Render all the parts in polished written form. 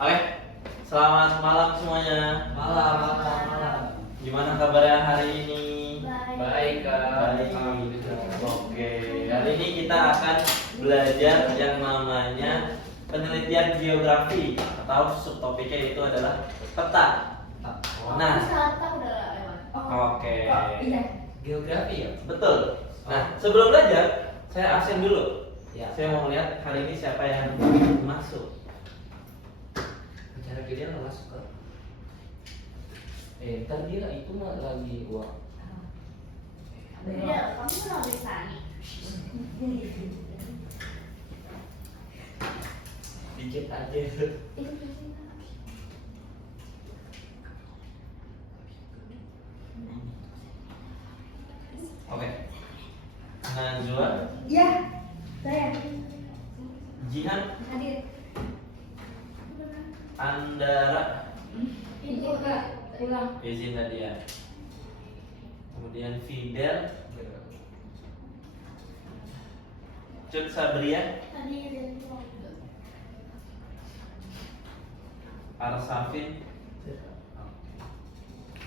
Oke, selamat malam semuanya. Malam. Gimana kabarnya hari ini? Baik, Kak. Baik. Oke, hari ini kita akan belajar yang namanya penelitian geografi atau subtopiknya itu adalah peta. Nah, oke. Iya. Geografi ya? Betul. Nah, sebelum belajar, saya absen dulu. Ya. Saya mau lihat hari ini siapa yang masuk. Bicara dia nggak masuk kan? Ntar dia itu mah lagi uang. Beda, kamu kenal Sani? Dikit aja. Oke. Najwa, Iya, saya Jihan, hadir. Andara, Itu Kak, pulang. izin tadi ya. Kemudian Fidel, Cut Sabria, Hadir. Arsafin,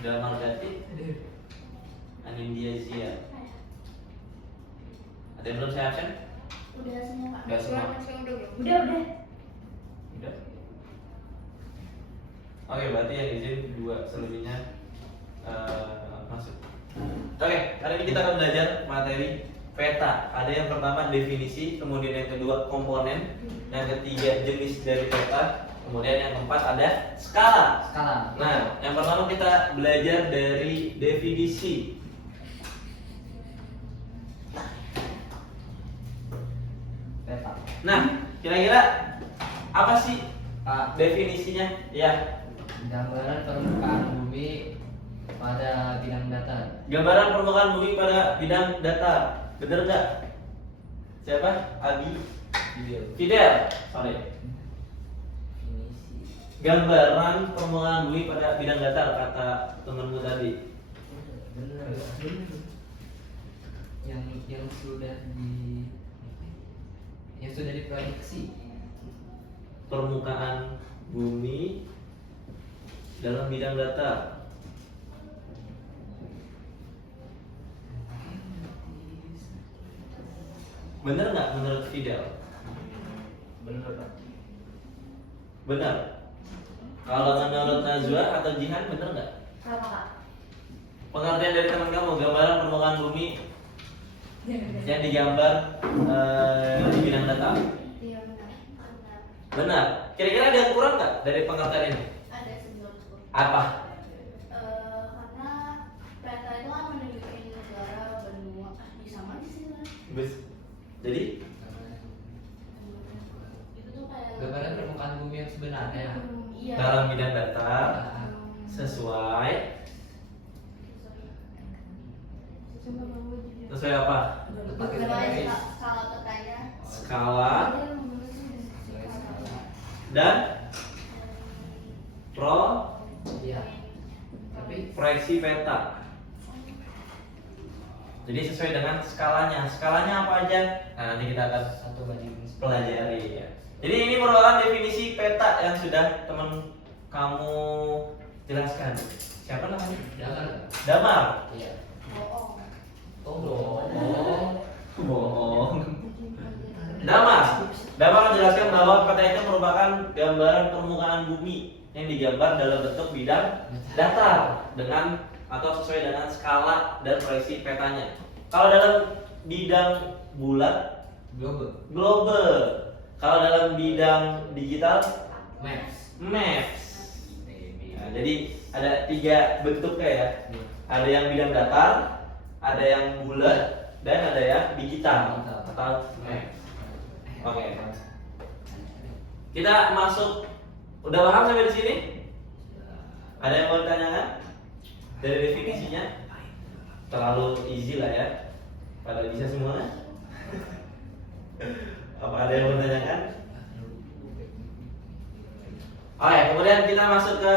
Gamal Gati, Anindya Zia. Ada yang belum saya absen? Udah semua Kak. Udah semua. Udah. Udah. Oke, berarti yang izin dua, selebihnya masuk. Oke, hari ini kita akan belajar materi peta. Ada yang pertama definisi, kemudian yang kedua komponen, yang ketiga jenis dari peta, kemudian yang keempat ada skala. Skala. Nah, yang pertama kita belajar dari definisi. Peta. Nah, kira-kira apa sih Pak, definisinya? Ya, gambaran permukaan bumi pada bidang datar. gambaran permukaan bumi pada bidang datar. Bener nggak? Siapa? Abi? Fidel. Sorry. Definisi. Gambaran permukaan bumi pada bidang datar kata temanmu tadi. Bener. Yang sudah diproyeksi. Permukaan bumi dalam bidang datar. Bener nggak menurut Fidel? Bener, Pak. Benar. Kalau menurut Najwa atau Jihan bener nggak? Apa Kak? Pengertian dari teman kamu, gambaran permukaan bumi yang digambar di bidang datar. Iya benar. Benar. Kira-kira ada yang kurang nggak dari pengertian ini? Ada sebelumku. Apa? Karena peta itu kan menunjukkan negara, benua, sama di sini kan. Jadi Itu tuh kayak Gambaran permukaan bumi yang sebenarnya. Iya. dalam bidang datar sesuai apa? Sesuai skala petanya. Skala dan Iya. Tapi proyeksi peta. Jadi sesuai dengan skalanya. Skalanya apa aja? Nah, nanti kita akan 1:10. pelajari ya. Jadi ini merupakan definisi peta yang sudah teman kamu jelaskan. Siapa namanya? Jangan. Damar. Iya. Bohong. Oh. Bohong. Damar menjelaskan bahwa peta itu merupakan gambaran permukaan bumi yang digambar dalam bentuk bidang datar dengan atau sesuai dengan skala dan proyeksi petanya. Kalau dalam bidang bulat, global. Kalau dalam bidang digital, Maps. maps. Nah, jadi ada tiga bentuknya ya. Ada yang bidang datar, ada yang bulat, dan ada yang digital atau maps. Oke. Kita masuk. Udah paham sampai di sini? Ada yang mau ditanyakan? Dari definisinya terlalu easy lah ya. Pada bisa semuanya. Apa ada yang mau ditanyakan? Oke, kemudian kita masuk ke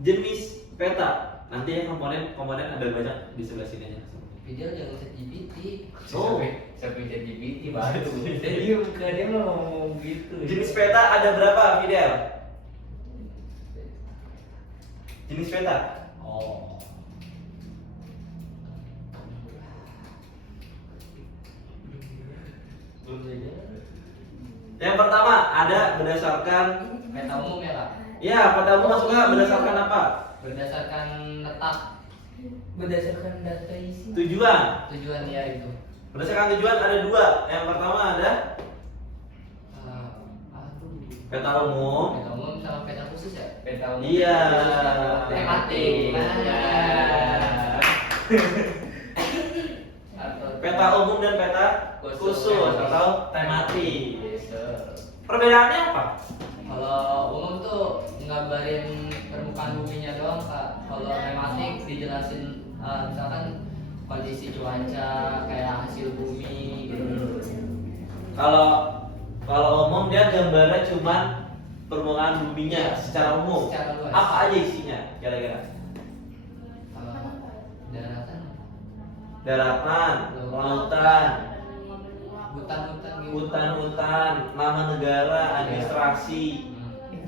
jenis peta. Nanti ya komponen ada banyak di sebelah sini aja. Video jangan ChatGPT. Oh. Siapa yang ChatGPT baru? Dia bukan dia mau ngomong gitu. Jenis peta ada berapa, Fidel? jenis peta. Oh. Yang pertama ada berdasarkan, Peta umum ya Kak? ya peta umum masuknya berdasarkan apa? Berdasarkan letak, berdasarkan data isi. Tujuan. Tujuan ya itu. Berdasarkan tujuan ada dua. Yang pertama ada Aduh. peta umum. Peta umum sama peta khusus ya? Peta umum. Iya. Tematik. Iya. Atau Peta umum dan peta khusus atau tematik. Perbedaannya apa? Kalau umum tuh nggambarin permukaan buminya doang Kak. Kalau tematik dijelasin misalkan kondisi cuaca kayak hasil bumi gitu. Kalau umum dia gambarnya cuma permukaan buminya secara umum. Secara luas. Apa aja isinya kira-kira? Kalau daratan, Daratan, lautan, hutan-hutan gitu. hutan-hutan, nama negara, administrasi,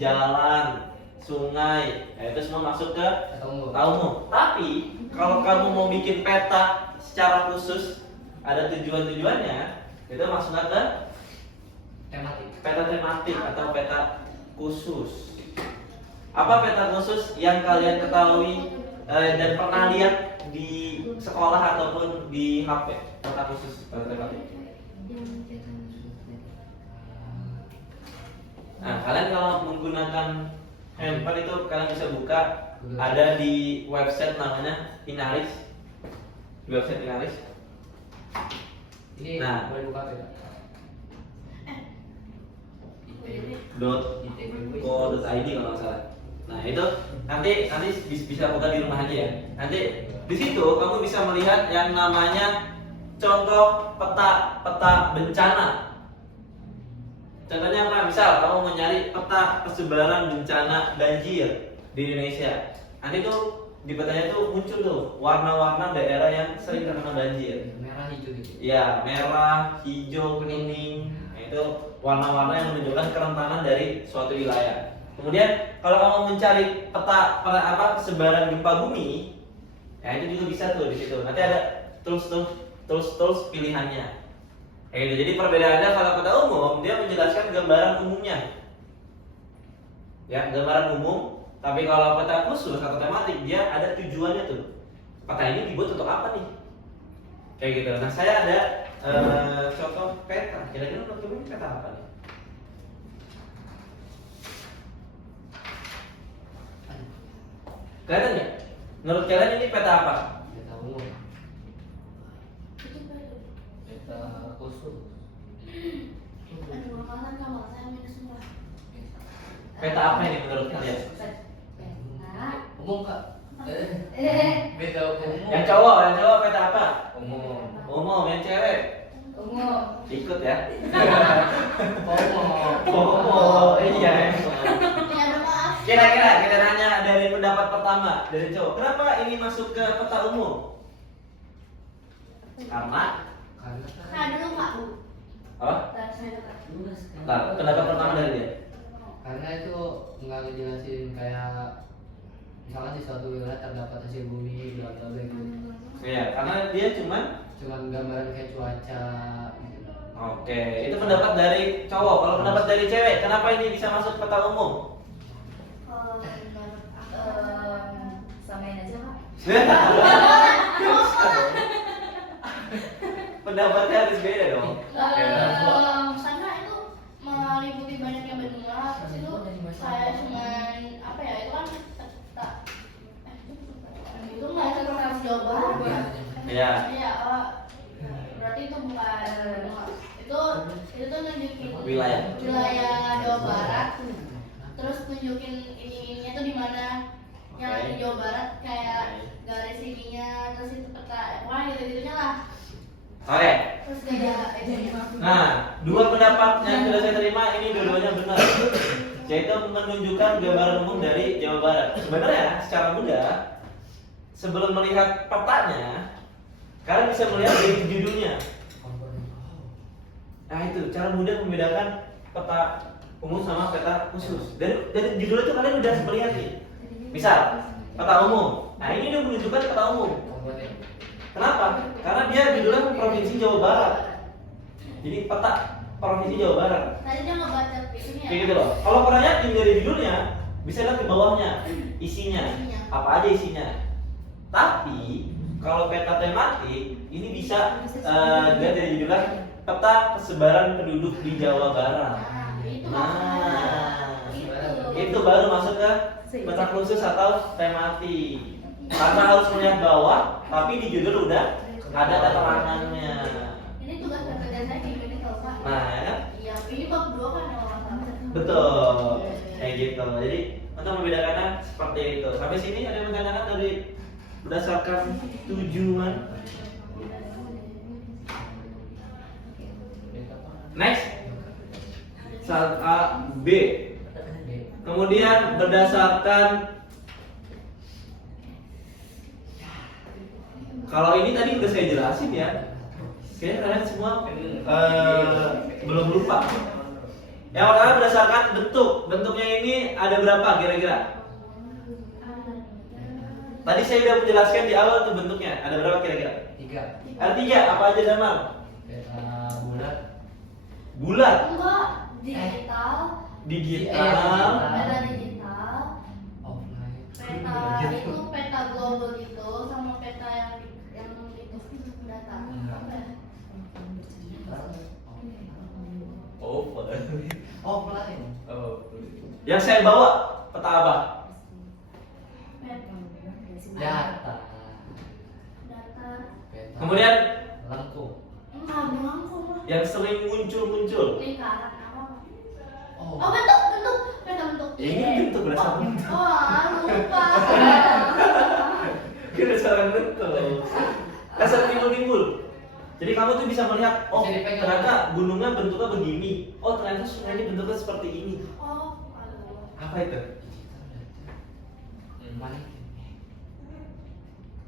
jalan, sungai, nah, itu semua masuk ke Atau umum. peta umum. Tapi kalau kamu mau bikin peta secara khusus, ada tujuan-tujuannya, itu masuknya ke Tematik. peta tematik atau peta khusus. Apa peta khusus yang kalian ketahui dan pernah lihat di sekolah ataupun di HP? Peta khusus, peta tematik. Nah, kalian kalau menggunakan handphone itu kalian bisa buka, ada di website namanya Inaris. Di website Inaris. Ini Nah. boleh buka beda. .co.id kalau nggak salah. Nah itu nanti bisa buka di rumah aja ya. Nanti di situ kamu bisa melihat yang namanya contoh peta bencana. Contohnya apa? Misal kamu mau nyari peta persebaran bencana banjir di Indonesia. Nanti tuh di petanya tuh muncul tuh warna-warna daerah yang sering terkena banjir. Merah hijau gitu. Ya, merah, hijau, kuning. Nah, itu warna-warna yang menunjukkan kerentanan dari suatu wilayah. Kemudian kalau kamu mencari peta persebaran gempa bumi, ya itu juga bisa tuh di situ. Nanti ada tools pilihannya. Kayak gitu. Jadi perbedaannya kalau peta umum dia menjelaskan gambaran umumnya. Ya, gambaran umum. Tapi kalau peta khusus atau tematik dia ada tujuannya tuh. Peta ini dibuat untuk apa nih? Kayak gitu. Nah, saya ada contoh peta. Kira-kira menurut kamu ini peta apa nih? Kelihatan nggak? Menurut kalian ini peta apa? Peta umum. Peta khusus. Peta apa ini menurut kalian? Umum Kak. Peta umum. Yang cowok peta apa? Umum. Umum, yang cewek ikut ya. Umum. Iya. Kira-kira kita nanya dari pendapat pertama dari cowok. Kenapa ini masuk ke peta umum? Karena apa? Nah, pendapat pertama dari dia. Karena itu nggak ngejelasin kayak misalkan di suatu wilayah terdapat hasil bumi bla bla bla gitu. Iya, karena dia cuman Cuman gambaran kayak cuaca gitu. oke, itu pendapat dari cowok. Kalau pendapat dari cewek, kenapa ini bisa masuk peta umum? Samain aja Pak. Pendapatnya harus beda dong. Karena itu meliputi banyaknya benua, terus itu saya cuman apa ya, itu kan peta itu nggak seluruh Jawa Barat. Iya. Iya, berarti itu bukan benua. Itu tuh nunjukin Wilayah. Jawa Barat. Terus nunjukin ininya tuh di mana. Yang Oke. di Jawa Barat kayak garis ininya, terus itu peta, wah gitu-gitunya lah. Oke. Terus ada Nah, dua pendapat yang sudah saya terima ini dua-duanya benar. Yaitu menunjukkan gambaran umum dari Jawa Barat. Sebenarnya secara mudah sebelum melihat petanya, kalian bisa melihat dari judulnya. Nah itu cara mudah membedakan peta umum sama peta khusus. Dari judul itu kalian udah melihat nih. Misal peta umum. Nah ini dia menunjukkan peta umum. Komponen. Kenapa? Karena dia judulnya Provinsi Jawa Barat. Jadi peta Provinsi Jawa Barat. Tadi dia ngebaca ini ya. Kayak gitu loh. Kalau pernah yakin dari judulnya, bisa lihat di bawahnya isinya. Apa aja isinya. Tapi kalau peta tematik ini bisa dilihat dari judulnya peta persebaran penduduk di Jawa Barat. Nah, itu Nah, maksudnya. itu baru masuk ke peta khusus atau tematik. Karena harus melihat bawah, tapi di judul udah ada keterangannya. Ini tugas PPT saya kayak gini kalau Pak. Nah, ya kan? Iya, ini bab 2 kan kalau nggak salah. Betul. Kayak gitu. Jadi untuk membedakannya seperti itu. Sampai sini ada yang menanyakan dari berdasarkan tujuan. Next. Saat A, B. Kemudian berdasarkan, kalau ini tadi udah saya jelasin ya. Kayaknya kalian semua belum lupa. Yang pertama berdasarkan bentuk. Bentuknya ini ada berapa kira-kira? Tadi saya udah menjelaskan di awal tuh bentuknya. Ada berapa kira-kira? 3. Ada 3. Apa aja Damar? Peta bulat. Bulat, Enggak, digital, digital, peta digital, Offline. peta itu peta global gitu, sama peta yang itu data. Apa ya? Offline. Yang saya bawa peta apa? Data. Data. Peta. Kemudian Lengkung. Enggak, belangkung lah. yang sering muncul. Lingkaran apa? Oh. Oh, bentuk, peta bentuk. Ya, ini bentuk berdasarkan bentuk. Oh, lupa. Berdasarkan bentuk. Dasar timbul-timbul. Jadi kamu tuh bisa melihat, oh Bisa dipegang. ternyata gunungnya bentuknya begini. Oh ternyata sungainya bentuknya seperti ini. Oh, aduh. Apa itu? Mana?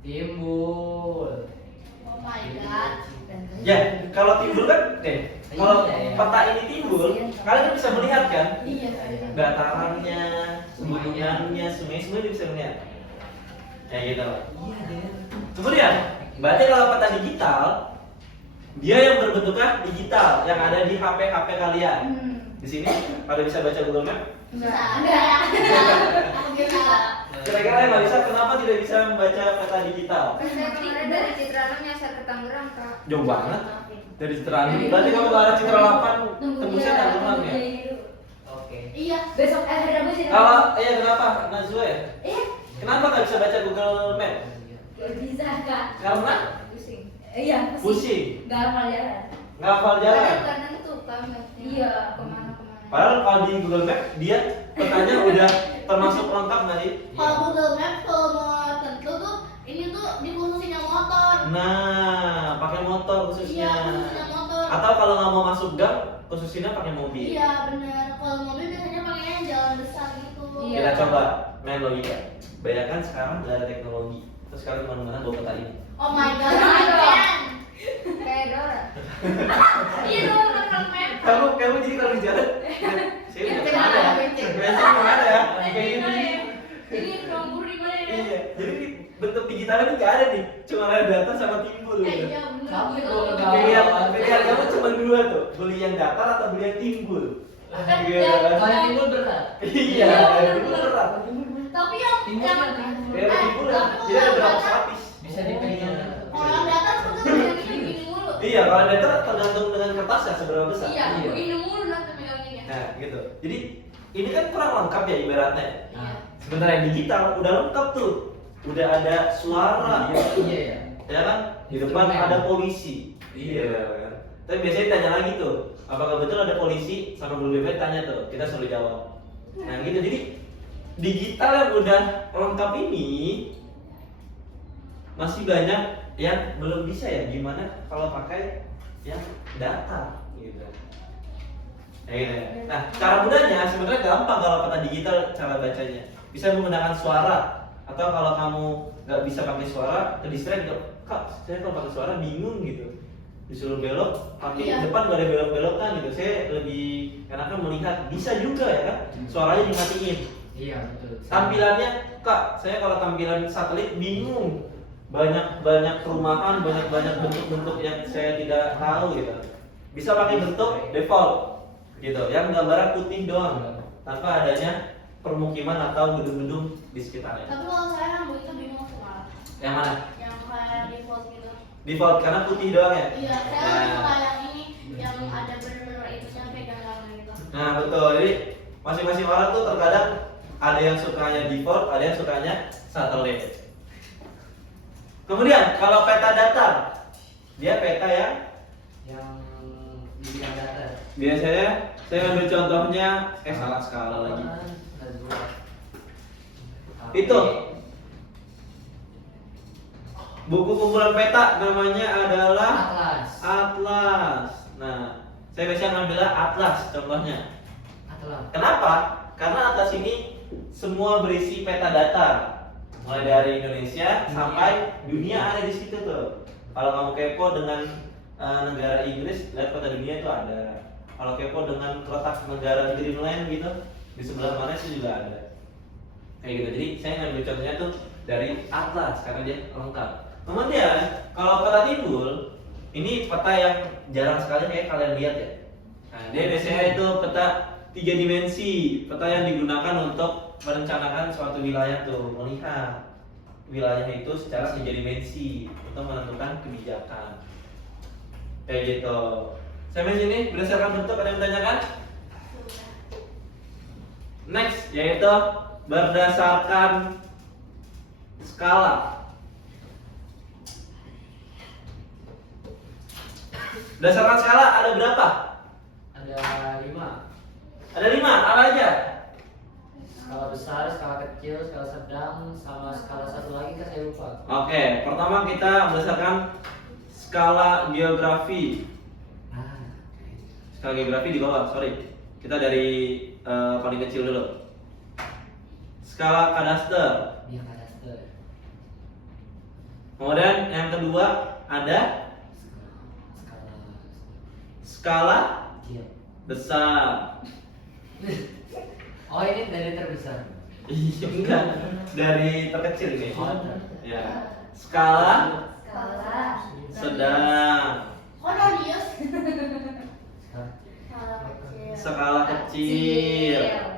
Timbul. Oh my god. Ya, kalau timbul kan, kalau Iya. peta ini timbul, kalian kan bisa melihat kan? Iya. Datarannya, gunungannya, sungai-sungai bisa melihat. Kayak gitu lah. Iya deh. Kemudian, berarti kalau peta digital, dia yang berbentuknya digital, yang ada di HP kalian. Di sini, pada bisa baca Google Map. Enggak. Aku bisa. Kira-kira yang nggak bisa, kenapa tidak bisa membaca peta digital? Saya kemarin dari Citraland nyasar ke Tangerang, Kak. Jauh banget dari Citraland. Berarti kamu ke arah Citra 8 tembusnya Tangerang ya? Oke. Iya. Besok hari Rabu sih. Kalau iya kenapa Najwa ya? Iya. Kenapa nggak bisa baca Google Map? Gak bisa, Kak. Karena Pusing. Iya, pusing, Gak hafal jalan. nggak hafal jalan. Kadang tuh Kak, iya, kemana-kemana. Padahal kalau di Google Map dia petanya udah termasuk lengkap nggak sih? Kalau Google Maps kalau mau tentu tuh ini tuh dikhususin yang motor. Nah, pakai motor khususnya. Iya, khususnya motor. Atau kalau nggak mau masuk gang, khususnya pakai mobil. Iya, benar. Kalau mobil biasanya pakainya yang jalan besar gitu. Iya. Kita coba main logika. Bayangkan sekarang nggak ada teknologi, terus kalian kemana-mana bawa peta ini. Oh my god, I can. Kayak Dora. Iya dong, kan map. Kamu jadi kalau di jalan, saya udah Benceng kemana ya? ada, benceng. Benceng kemana ya? Kayak gini. Ini ruang guru di mana ya? Iya, jadi bentuk digitalnya ini nggak ada nih, cuma ada data sama timbul. Gitu. Iya benar. Kamu betul. kalau nggak- Pilihan kamu cuma dua tuh, beli yang datar atau beli yang timbul. Kan Iya. yang- Kalau timbul berat. Iya, Iya, timbul bener. berat. Tapi yang Timbul yang kan timbul. Ya, timbul ya. Jadi ada berapa lapis? Bisa dipegang. kalau yang datar sebetulnya begini mulu. Iya, kalau datar tergantung dengan kertasnya seberapa besar. Iya, Iya. begini mulu nanti megangnya. Nah, gitu. Jadi ini kan kurang lengkap ya ibaratnya. Iya. Sementara yang digital udah lengkap tuh. Udah ada suara. Iya ya. Ya kan? Di depan Instrumen. ada polisi. Iya. Kan? Tapi biasanya ditanya lagi tuh, apakah betul ada polisi sama Google Map tanya tuh, kita suruh jawab. Nah gitu, jadi digital yang udah lengkap ini masih banyak yang belum bisa ya, gimana kalau pakai yang datar gitu. Nah, cara mudahnya sebenarnya gampang kalau peta digital cara bacanya. Bisa menggunakan suara, atau kalau kamu nggak bisa pakai suara, terdistract gitu. Kak, saya kalau pakai suara bingung gitu. Disuruh belok, tapi Iya. depan gak ada belok-belokan gitu. Saya lebih enakan melihat, bisa juga ya kan? Suaranya dimatiin. Iya betul. Tampilannya, Kak, saya kalau tampilan satelit bingung. Banyak perumahan, banyak bentuk-bentuk yang saya tidak tahu gitu. Bisa pakai bentuk default gitu, yang gambaran putih doang tanpa adanya permukiman atau gedung-gedung di sekitarnya. Tapi kalau saya yang begitu bingung semua. Yang mana? Yang kayak default gitu. Default karena putih doang ya? Iya, saya Nah. lebih suka yang ini yang ada bener-bener itunya kayak gambaran gitu. Nah betul, jadi masing-masing orang tuh terkadang ada yang sukanya default, ada yang sukanya satelit. Kemudian kalau peta datar, dia peta yang di bidang data. biasanya saya ambil contohnya, salah skala lagi. Itu buku kumpulan peta namanya adalah Atlas. Atlas. Nah, saya biasanya ngambilnya Atlas contohnya. Atlas. Kenapa? Karena Atlas ini semua berisi peta datar, mulai dari Indonesia sampai dunia ada di situ tuh. Kalau kamu kepo dengan negara Inggris, lihat peta dunia itu ada. Kalau kepo dengan letak negara Greenland gitu, di sebelah mana itu juga ada. Kayak gitu. Jadi saya ngambil contohnya tuh dari Atlas karena dia lengkap. Kemudian kalau peta timbul, ini peta yang jarang sekali kayak kalian lihat ya. Nah, dia biasanya itu peta 3 dimensi, peta yang digunakan untuk merencanakan suatu wilayah tuh, melihat wilayah itu secara 3 dimensi untuk menentukan kebijakan. Kayak gitu. Sampai sini berdasarkan bentuk ada yang menanyakan? Next yaitu berdasarkan skala. Berdasarkan skala ada berapa? Ada 5. Ada 5, apa aja? Skala besar, skala kecil, skala sedang, sama skala satu lagi kan saya lupa. Oke, pertama kita berdasarkan skala geografi. Skala geografi di bawah, sorry. Kita dari paling kecil dulu. Skala kadaster. Dia kadaster. Kemudian yang kedua ada Skala skala kecil. besar. Oh ini dari terbesar. Iya, enggak. Dari terkecil nih. Oh, Ya. Skala Skala sedang. Honorius. Skala Skala kecil. Skala kecil.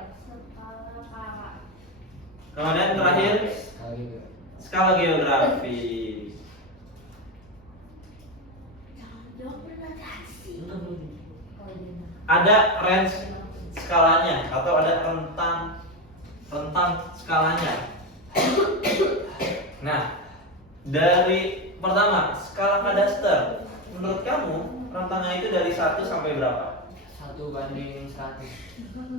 Skala parah. Kemudian terakhir skala gitu. skala geografi. Jangan jawab presentasi. Ada range skalanya atau ada rentang skalanya. Nah, dari pertama skala kadaster, menurut kamu rentangnya itu dari 1 sampai berapa? 1:100.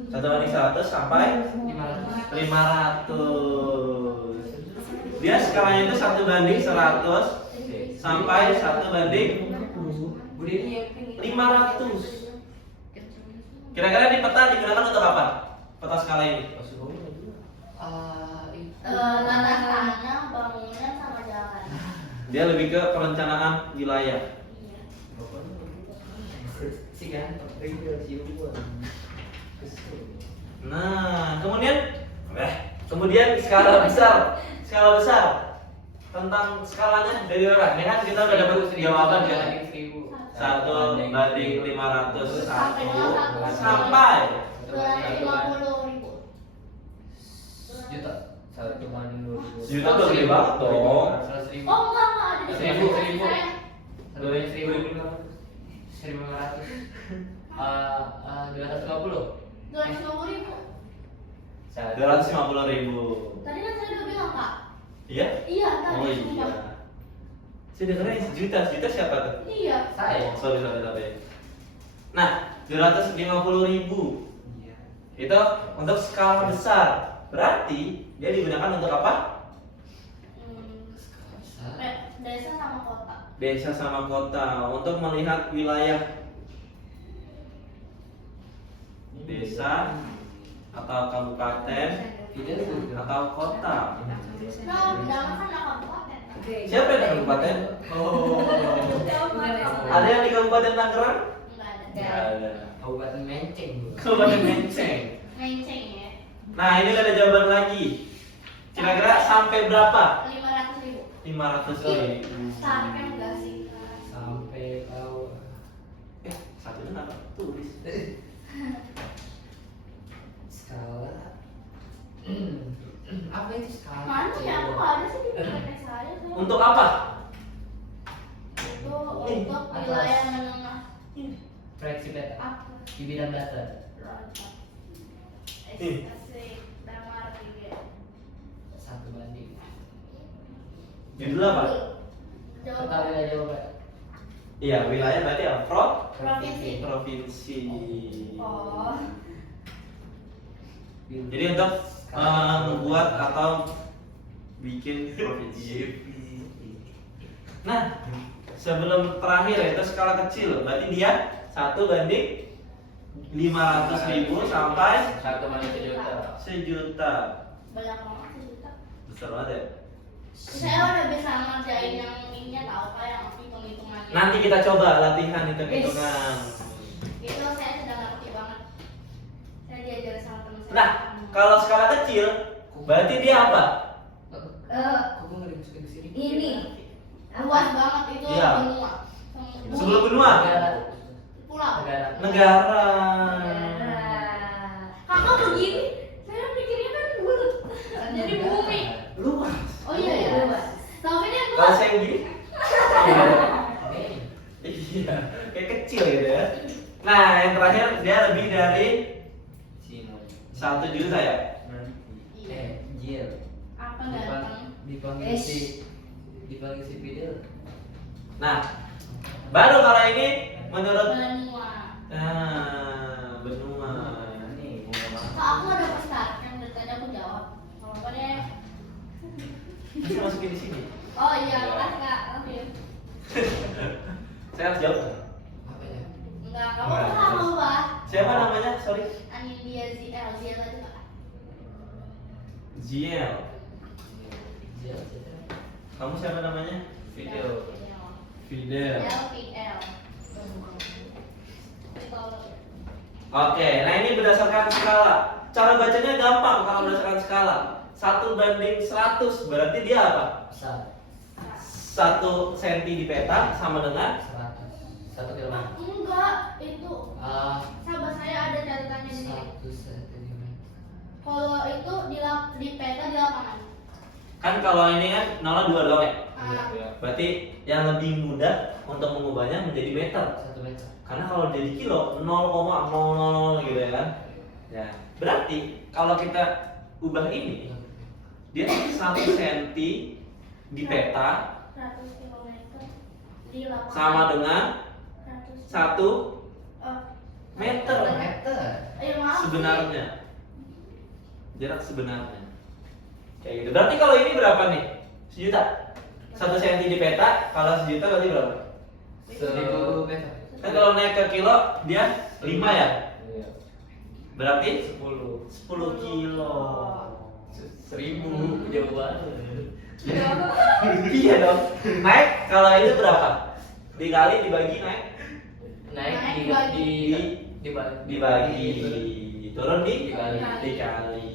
1:100 sampai 500. 500. Dia skalanya itu 1:100 sampai 1:500. Kira-kira di peta digunakan untuk apa? Peta skala ini? Tata tanah, bangunan sama jalan. Dia lebih ke perencanaan wilayah. Iya. Si ganteng. Nah, kemudian skala besar. Skala besar. Tentang skalanya dari berapa? Ini kan kita udah dapat jawaban kan? 1:500 sampai 250.000. Juta. 1:20. Juta udah gede banget dong. 100.000. Oh enggak ada di sini. 1.000. Saya. 1.500. 250. 250.000. 250.000. Tadi kan saya udah bilang Kak. Iya? Iya tadi. Oh iya. sumpah. Saya dengarnya sejuta siapa tuh? Iya. Saya. Sorry. Nah, 250.000 Iya. itu untuk skala besar. Berarti dia digunakan untuk apa? Desa sama kota. Desa sama kota untuk melihat wilayah desa atau kabupaten atau kota. Nah, jangan kan kabupaten. Siapa yang di kabupaten? Oh. Ada yang di Kabupaten Tangerang? Enggak ada. Nggak ada. Kabupaten Menceng. Kabupaten Menceng. Menceng ya. Nah, ini ada jawaban lagi. Kira-kira sampai berapa? 500.000. 500.000. Sampai enggak sih? Sampai tahu. Satu itu apa? Tulis. Skala. Apa itu skala? Mana ya? Aku nggak ada sih di PPT saya. Saya. Untuk apa? Itu untuk wilayah menengah. Proyeksi peta Apa? di bidang data. Loncat. Ih. Asik. Damar juga. 1 banding. Judul apa? Total wilayah Jawa. Iya, wilayah berarti apa? Provinsi. Provinsi. Oh. Jadi untuk membuat atau bikin provinsi. Nah, sebelum terakhir ya, itu skala kecil. Berarti dia 1:500.000 sampai 1 banding 1 juta. 1 juta. Banyak banget sih juta. Besar banget ya. Saya udah bisa ngerjain yang ininya tahu pak yang hitung-hitungannya. Nanti kita coba latihan hitung-hitungan. Itu saya sudah ngerti banget. Saya diajar sama teman saya. Nah, kalau skala kecil, berarti dia apa? Kok gue nggak dimasukin ke sini? Ini. Luas banget itu Iya. benua. Sebelum benua? Negara. Pulau. Negara. Kakak begini, saya mikirnya kan bulat. Jadi bumi. Luas. Oh iya ya. Luas. Tapi dia Kalau luas. saya begini, iya, kayak kecil gitu ya. Nah, yang terakhir dia lebih dari 1 juta ya. Iya. Jil. Apa ganteng? Dipanggil si Fidel. Nah, baru kalau ini menurut Benua. benua. Nih, Kak aku ada pesan yang dari tadi aku jawab. Kalau apa deh? Bisa masukin di sini. Oh iya, makasih kak. Oke. Saya harus jawab. apa ya? Enggak, kamu tahu lupa. Siapa namanya? Sorry. Anindya ZL tadi kak. Ziel. Jil. Kamu siapa namanya? Video. Fidel. LPL. Oke, nah ini berdasarkan skala. Cara bacanya gampang kalau berdasarkan skala. 1:100 berarti dia apa? Besar. 1 cm di peta sama dengan 100. 1 kilometer. Enggak, itu sahabat saya ada catatannya di sini. 1 sentimeter. Kalau itu di peta di lapangan. kan kalau ini kan 0,2 doang ya. Ah, Berarti yang lebih mudah untuk mengubahnya menjadi meter. 1 meter. Karena kalau jadi kilo 0,00 gitu ya kan. Ya, berarti kalau kita ubah ini dia 1 cm di peta 100 km di lapangan. sama dengan 1 Oh, meter Meter. maaf. sebenarnya. Jarak sebenarnya. Kayak gitu. Berarti kalau ini berapa nih? 1 juta. 1 cm di peta, kalau 1 juta berarti berapa? 1000 meter. Kan kalau naik ke kilo dia 5 ya? Iya. Berarti 10. 10 kilo. 1000 jauh banget. Iya dong. Naik kalau itu berapa? Dikali dibagi naik Naik dibagi turun Dikali. dikali.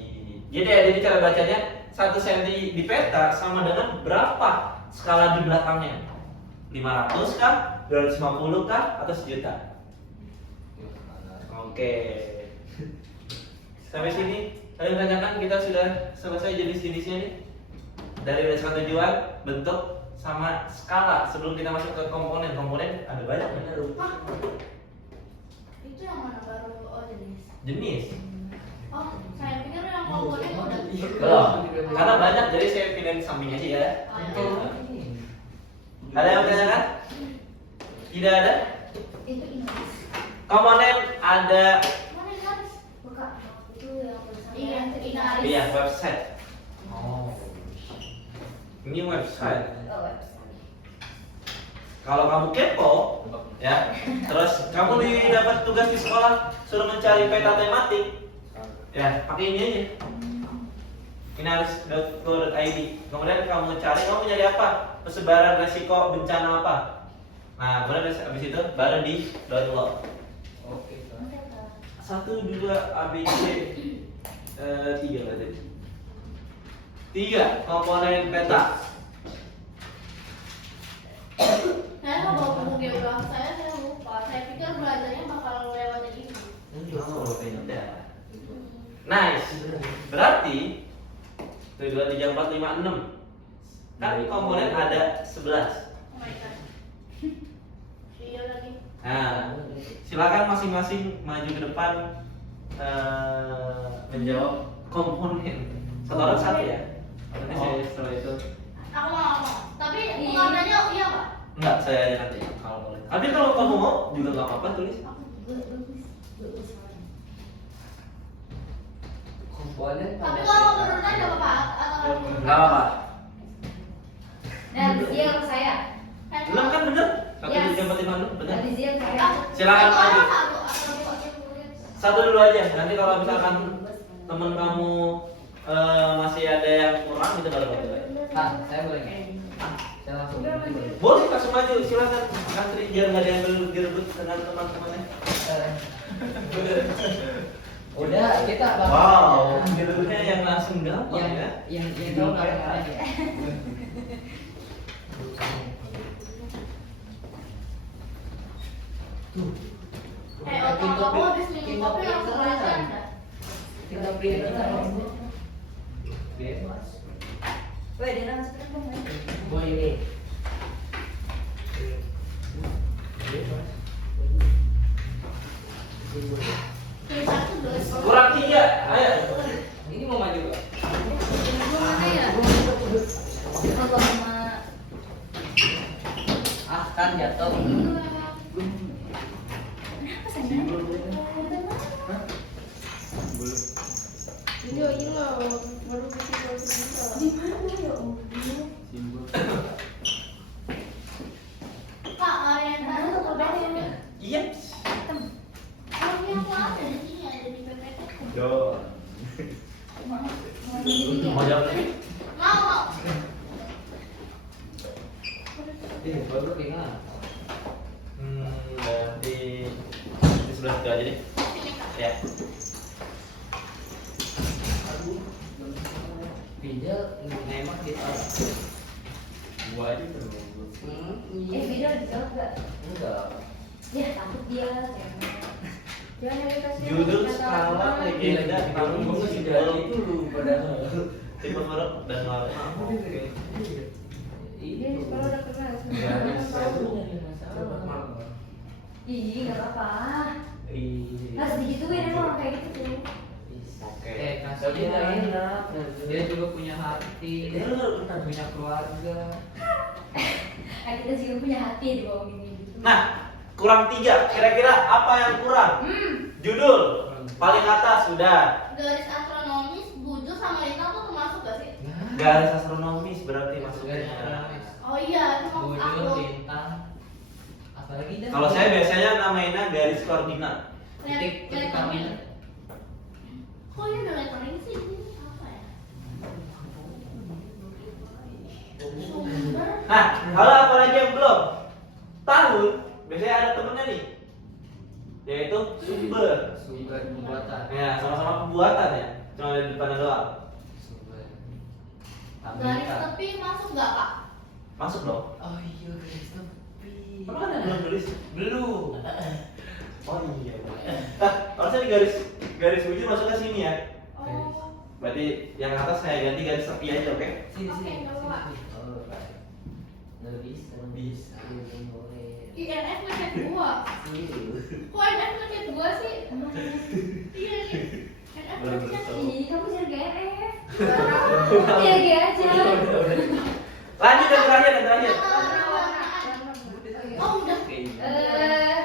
Jadi cara bacanya 1 cm di peta sama dengan berapa skala di belakangnya? 500 kah? 250 kah? Atau 1 juta? Oke. Sampai sini kalian tanyakan kita sudah selesai jenis-jenisnya nih. Dari berdasarkan tujuan, bentuk, sama skala. Sebelum kita masuk ke komponen ada banyak bener. Hah? Itu yang mana baru? Oh jenis. Jenis. Oh, saya pikir yang komponen udah. Belum. Karena banyak jadi saya pindahin samping aja ya. Oh, iya. Ada yang bertanyakan? Tidak ada? Itu Inggris. Komponen ada. Mana yang habis? Bukan. Itu yang tulisan. Iya, Inaris. Iya, website. Oh. Ini website. Oh, website. Kalau kamu kepo, ya, terus kamu dapat tugas di sekolah suruh mencari peta tematik, ya, pakai ini aja. Inaris.go.id. Kemudian kamu nyari apa? Persebaran resiko bencana apa? Nah, kemudian habis itu baru di download. Oke. 1, 2 ABC. Tiga berarti. Tiga komponen peta. Saya nggak bawa buku geografi saya lupa. Saya pikir belajarnya bakal lewat ini. Oh, beda. Nice. Berarti 1, 2, 3, 4, 5, 6. Kan komponen ada 11. Oh my god. Iya lagi. Nah, silakan masing-masing maju ke depan menjawab komponen. Satu orang satu ya. Nanti saya setelah itu. Aku mau. Tapi pengambilannya iya pak. Enggak, saya aja nanti kalau boleh. Tapi kalau kamu mau juga nggak apa-apa tulis. Bagus. Komponen. Tapi kalau mau berurutan nggak apa-apa. Atau Nggak apa-apa. Nah, dia ke saya. Belum kan bener? 1, Yes. 2, 3, 4, 5, 6 bener. Nah, dia ke saya. Silakan maju. Satu atau dua. Satu dulu aja. Nanti kalau misalkan temen kamu masih ada yang kurang itu baru boleh. Kak, saya boleh nggak? Saya langsung. Boleh langsung maju, silakan. Antri biar nggak ada yang direbut dengan teman-temannya. Udah, kita Wow, direbutnya yang langsung gampang ya. yang tahu nggak apa-apa. Otak kamu habis minum kopi langsung belajar nggak? Kita printer. Bebas. Woi, dia langsung kan main. Boleh. Pilih satu dulu. Kurang 3, ayo. Ini mau maju nggak? Mana ya? Kalau sama Ah, kan jatuh. kenapa saya? Iya, iya, baru bisa. Di mana ya Allah? Kak, orientasi atau basic ya? Iya. Oh, ini aku ada di sini, ada di PPT. Yo. Mau jawab nih? Mau. Baru ingat. Di sebelah situ aja deh. Sini, Kak. Ya. Pinjal nembak kita. Gua aja terus. Video dijawab gak? Enggak. Ya, takut dia cewek. Jangan dikasih Judul kata skala apa. legenda tahun Gua masih dari itu lu padahal. tipe merek dan warna. Oke. Dia di sekolah udah kenal sama Ya, saya tahu. tuh nyari masalah. Ih, gak apa-apa. Iya. Harus digituin emang orang kayak gitu tuh. Oke. Kasih dia nggak enak. Dia juga punya hati. Dia punya keluarga. Kita juga punya hati di bawah ini gitu. Nah, kurang 3. Kira-kira apa yang kurang? Judul paling atas sudah. Garis astronomis, bujur sama lintang tuh termasuk gak sih? Garis astronomis berarti masuknya. Oh iya, itu maksud aku. Bujur, bintang. Apalagi dah. Kalau saya biasanya namainnya garis koordinat. titik Lettering. kami. Kok ini ada lettering sih? Ini apa ya? Sumber. Nah, kalau apa lagi yang belum? Tahun biasanya ada temennya nih, yaitu sumber. Sumber pembuatan. Ya, sama-sama pembuatan ya. Cuma ada di depannya doang. Sumber. Garis Amerika. tepi masuk gak kak? Masuk dong. Oh iya garis tepi. Emang ada belum tulis? Belum. Oh iya. Nah, harusnya di garis bujur masuknya sini ya. Oh. Berarti yang atas saya ganti garis tepi aja, oke? Sini Oke, sini. nggak apa-apa. Oh, baik. Nggak bisa. Bisa. Belum boleh. INF ngechat gua. Kok INF ngechat gua sih? Iya nih. NF Belum ngechat. betul. Ih, kamu jadi GF. Warna. Iya, aja. Lanjut yang terakhir, yang terakhir. Oh udah. Eh,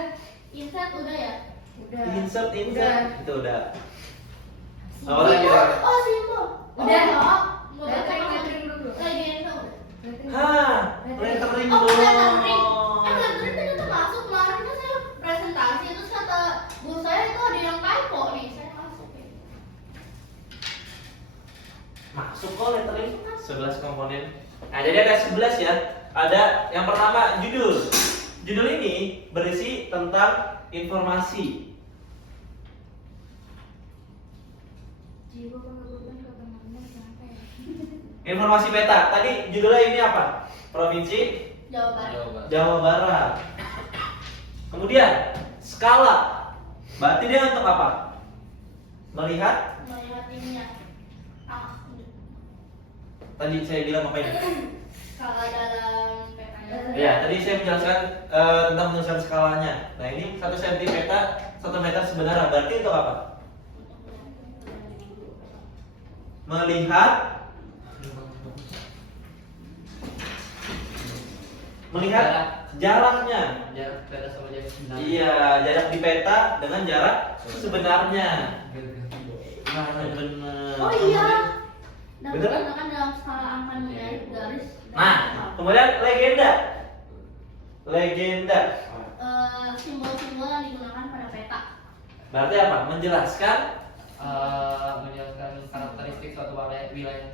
Insert udah ya? udah. Insert, Udah. itu udah. Apa lagi? Oh simbol. Udah. Nggak Lettering, baca lettering dulu. Lagi itu. Hah, lettering Oh belum. lettering. Lettering tadi tuh masuk kemarin kan saya presentasi terus kata guru saya itu ada yang typo nih. Saya masuk ya. Masuk kok lettering 11 komponen. Nah, jadi ada 11 ya. Ada yang pertama judul. Judul ini berisi tentang informasi. Jiwa pengabutan ke temannya siapa ya? Informasi peta. Tadi judulnya ini apa? Provinsi Jawa Barat. Jawa Barat. Jawa Barat. Kemudian skala. Berarti dia untuk apa? Melihat. Melihat ininya. Tadi saya bilang apa ini? Skala dalam petanya. Ya, tadi saya menjelaskan tentang penyusunan skalanya. Nah, ini 1 cm peta, 1 meter sebenarnya. Berarti untuk apa? Melihat jaraknya. Jarak peta sama jarak sebenarnya. Iya, jarak di peta dengan jarak sebenarnya. Nah, benar. Oh iya. Dapat Bener kan? dikatakan dalam skala angka numerik garis. Nah, kemudian legenda. Legenda. Simbol-simbol yang digunakan pada peta. Berarti apa? Menjelaskan Menjelaskan karakteristik suatu wilayah.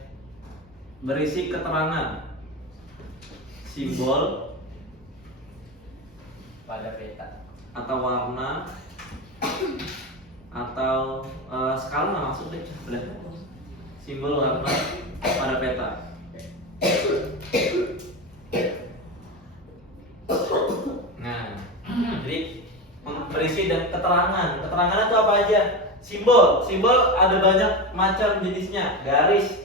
berisi keterangan simbol Pada peta. atau warna atau skala nggak masuk deh, udah. Simbol warna pada peta. Nah, jadi berisi dan keterangan. Keterangannya itu apa aja? Simbol, simbol ada banyak macam jenisnya. Garis,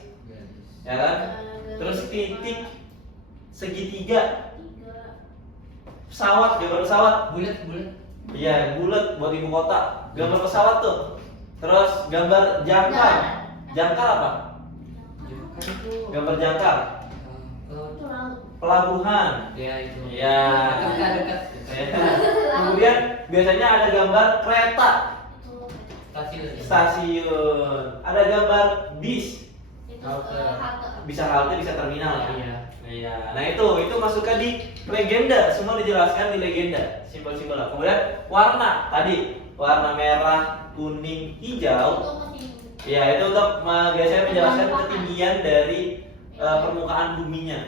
ya kan? Terus titik, segitiga, pesawat, gambar pesawat. Bulat. Iya, bulat buat ibu kota. Gambar pesawat tuh. Terus gambar jangkar. Jangkar apa? Kan itu. Gambar jangkar. Itu laut. Pelabuhan. Ya itu. Ya. Dekat. Kemudian biasanya ada gambar kereta, Itu Stasiun. stasiun. Ada gambar bis. Halte. halte. Bisa halte, bisa terminal. Iya. Iya. Nah itu masukkan di legenda. Semua dijelaskan di legenda. Simbol-simbol. Kemudian warna tadi warna merah, kuning, hijau. Itu ketinggian. Ya itu untuk biasanya menjelaskan ketinggian dari permukaan buminya.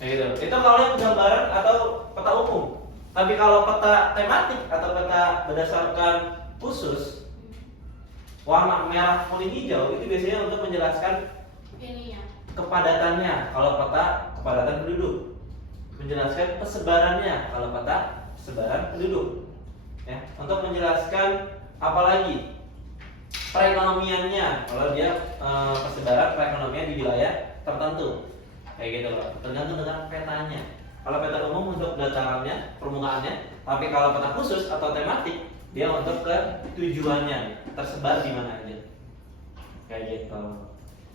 Nah, gitu. Itu kalau yang gambaran atau peta umum. Tapi kalau peta tematik atau peta berdasarkan khusus, warna merah, kuning, hijau itu biasanya untuk menjelaskan Ininya. kepadatannya. Kalau peta kepadatan penduduk, menjelaskan persebarannya. Kalau peta persebaran penduduk. Ya, untuk menjelaskan apa lagi? Perekonomiannya. Kalau dia persebaran perekonomian di wilayah tertentu. Kayak gitu loh. Tergantung dengan petanya. Kalau peta umum untuk datarannya, permukaannya, tapi kalau peta khusus atau tematik, dia untuk ke tujuannya, tersebar di mana aja. Kayak gitu.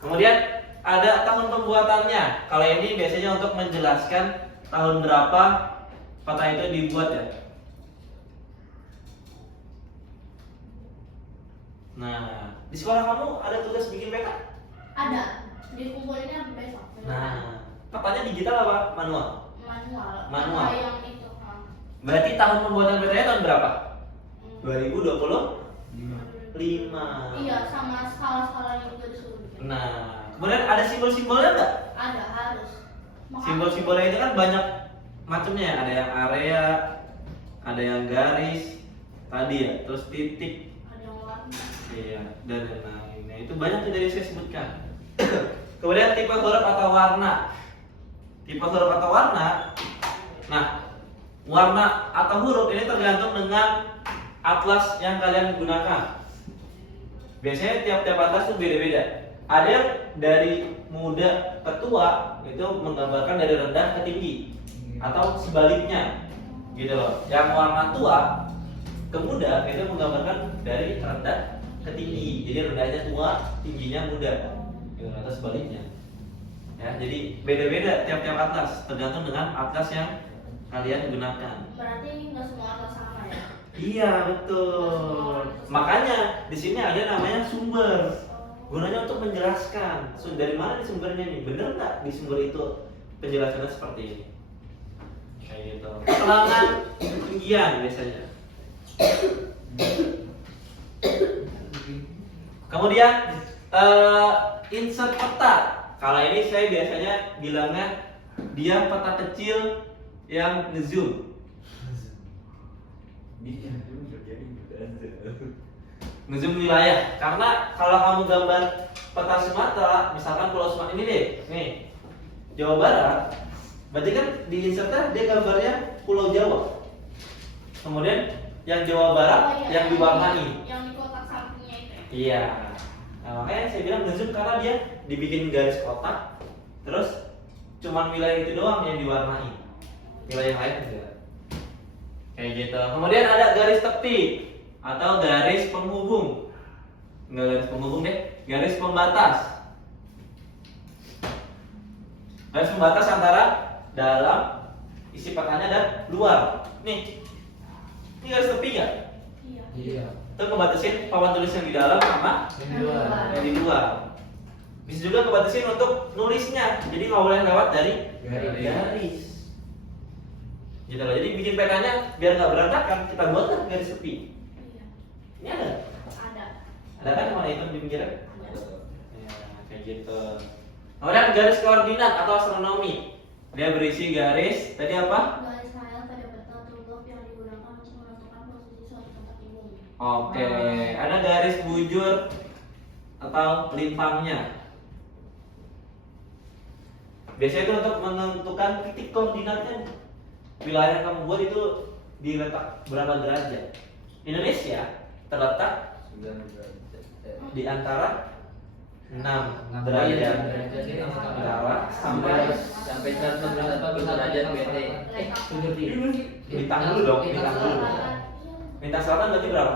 Kemudian ada tahun pembuatannya. Kalau ini biasanya untuk menjelaskan tahun berapa peta itu dibuat ya. Nah, di sekolah kamu ada tugas bikin peta? Ada. Dikumpulinnya besok. Nah, petanya digital apa manual? Manual. Ada yang itu. Berarti tahun pembuatan petanya tahun berapa? Hmm. 2025. Iya, sama skala-skalanya juga disuruh bikin. Nah, kemudian ada simbol-simbolnya nggak? Ada, harus. Makanya- Simbol-simbolnya itu kan banyak macamnya. Ada yang area, ada yang garis, tadi ya, terus titik, Ada yang warna. iya, dan lain-lain. Nah, itu banyak yang tadi saya sebutkan. Kemudian tipe huruf atau warna. Tipe huruf atau warna. Nah, warna atau huruf ini tergantung dengan atlas yang kalian gunakan. Biasanya tiap-tiap atlas itu beda-beda. Ada yang dari muda ke tua itu menggambarkan dari rendah ke tinggi atau sebaliknya, gitu loh. Yang warna tua ke muda itu menggambarkan dari rendah ke tinggi. Jadi rendahnya tua, tingginya muda, gitu, atau sebaliknya. Ya, jadi beda-beda tiap-tiap atlas tergantung dengan atlas yang kalian gunakan. Berarti nggak semua atlas sama ya? Iya betul. Makanya di sini ada namanya sumber. Gunanya untuk menjelaskan. Dari mana nih sumbernya nih? Bener nggak di sumber itu penjelasannya seperti ini? Kayak gitu. Keterangan ketinggian biasanya. Kemudian insert peta. Kalau ini saya biasanya bilangnya dia peta kecil yang ngezoom. Ngezoom wilayah. Karena kalau kamu gambar peta Sumatera, misalkan Pulau Sumatera ini deh, nih Jawa Barat, berarti kan di insertnya dia gambarnya Pulau Jawa. Kemudian yang Jawa Barat Oh, iya, yang diwarnai. yang di kotak sampingnya itu ya. Iya. Nah, makanya saya bilang ngezoom karena dia dibikin garis kotak, terus cuman wilayah itu doang yang diwarnai. Wilayah lain enggak. Kayak gitu. Kemudian ada garis tepi atau garis penghubung. Enggak garis penghubung deh, garis pembatas. Garis pembatas antara dalam isi petanya dan luar. Nih. Ini garis tepi enggak? Iya. Iya. Itu ngebatasin papan tulis yang di dalam sama Yang di luar. yang di luar. Bisa juga ngebatasin untuk nulisnya, jadi nggak boleh lewat dari garis. Gitu loh. Jadi bikin petanya biar nggak berantakan, kita buatlah garis tepi. Iya. Ini ada? Ada. Ada kan yang warna hitam di pinggirnya? Ya, kayak gitu. Kemudian garis koordinat atau astronomi. Dia berisi garis. Tadi apa? Garis file pada peta atau blok yang digunakan untuk menentukan posisi suatu tempat di bumi. Oke. Ada garis bujur atau lintangnya. Biasanya itu untuk menentukan titik koordinatnya. Wilayah yang kamu buat itu diletak berapa derajat? Indonesia terletak di antara 6 derajat utara sampai 140 derajat BT. bintang dulu dong, bintang dulu. Bintang selatan berarti berapa?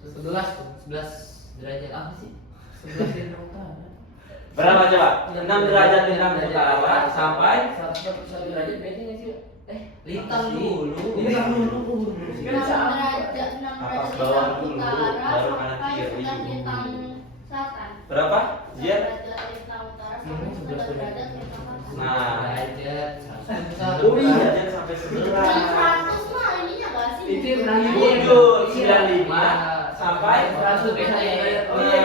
11 derajat apa sih? 11 lintang utara. Berapa coba? 6 derajat lintang utara sampai 141 derajat BT nggak sih? Lintang dulu. Lintang dulu. 6 derajat, 6 Atas derajat bawah lintang dulu, utara baru kanan sampai kiri. 11 lintang selatan. Berapa? 6 Zian? derajat lintang utara sampai 11 derajat lintang selatan. Nah. Derajat. Oh iya, derajat sampai 11. Yang 100 mah ininya nggak sih? Itu yang pernah Bujur 95 sampai 100 BT. Oh iya.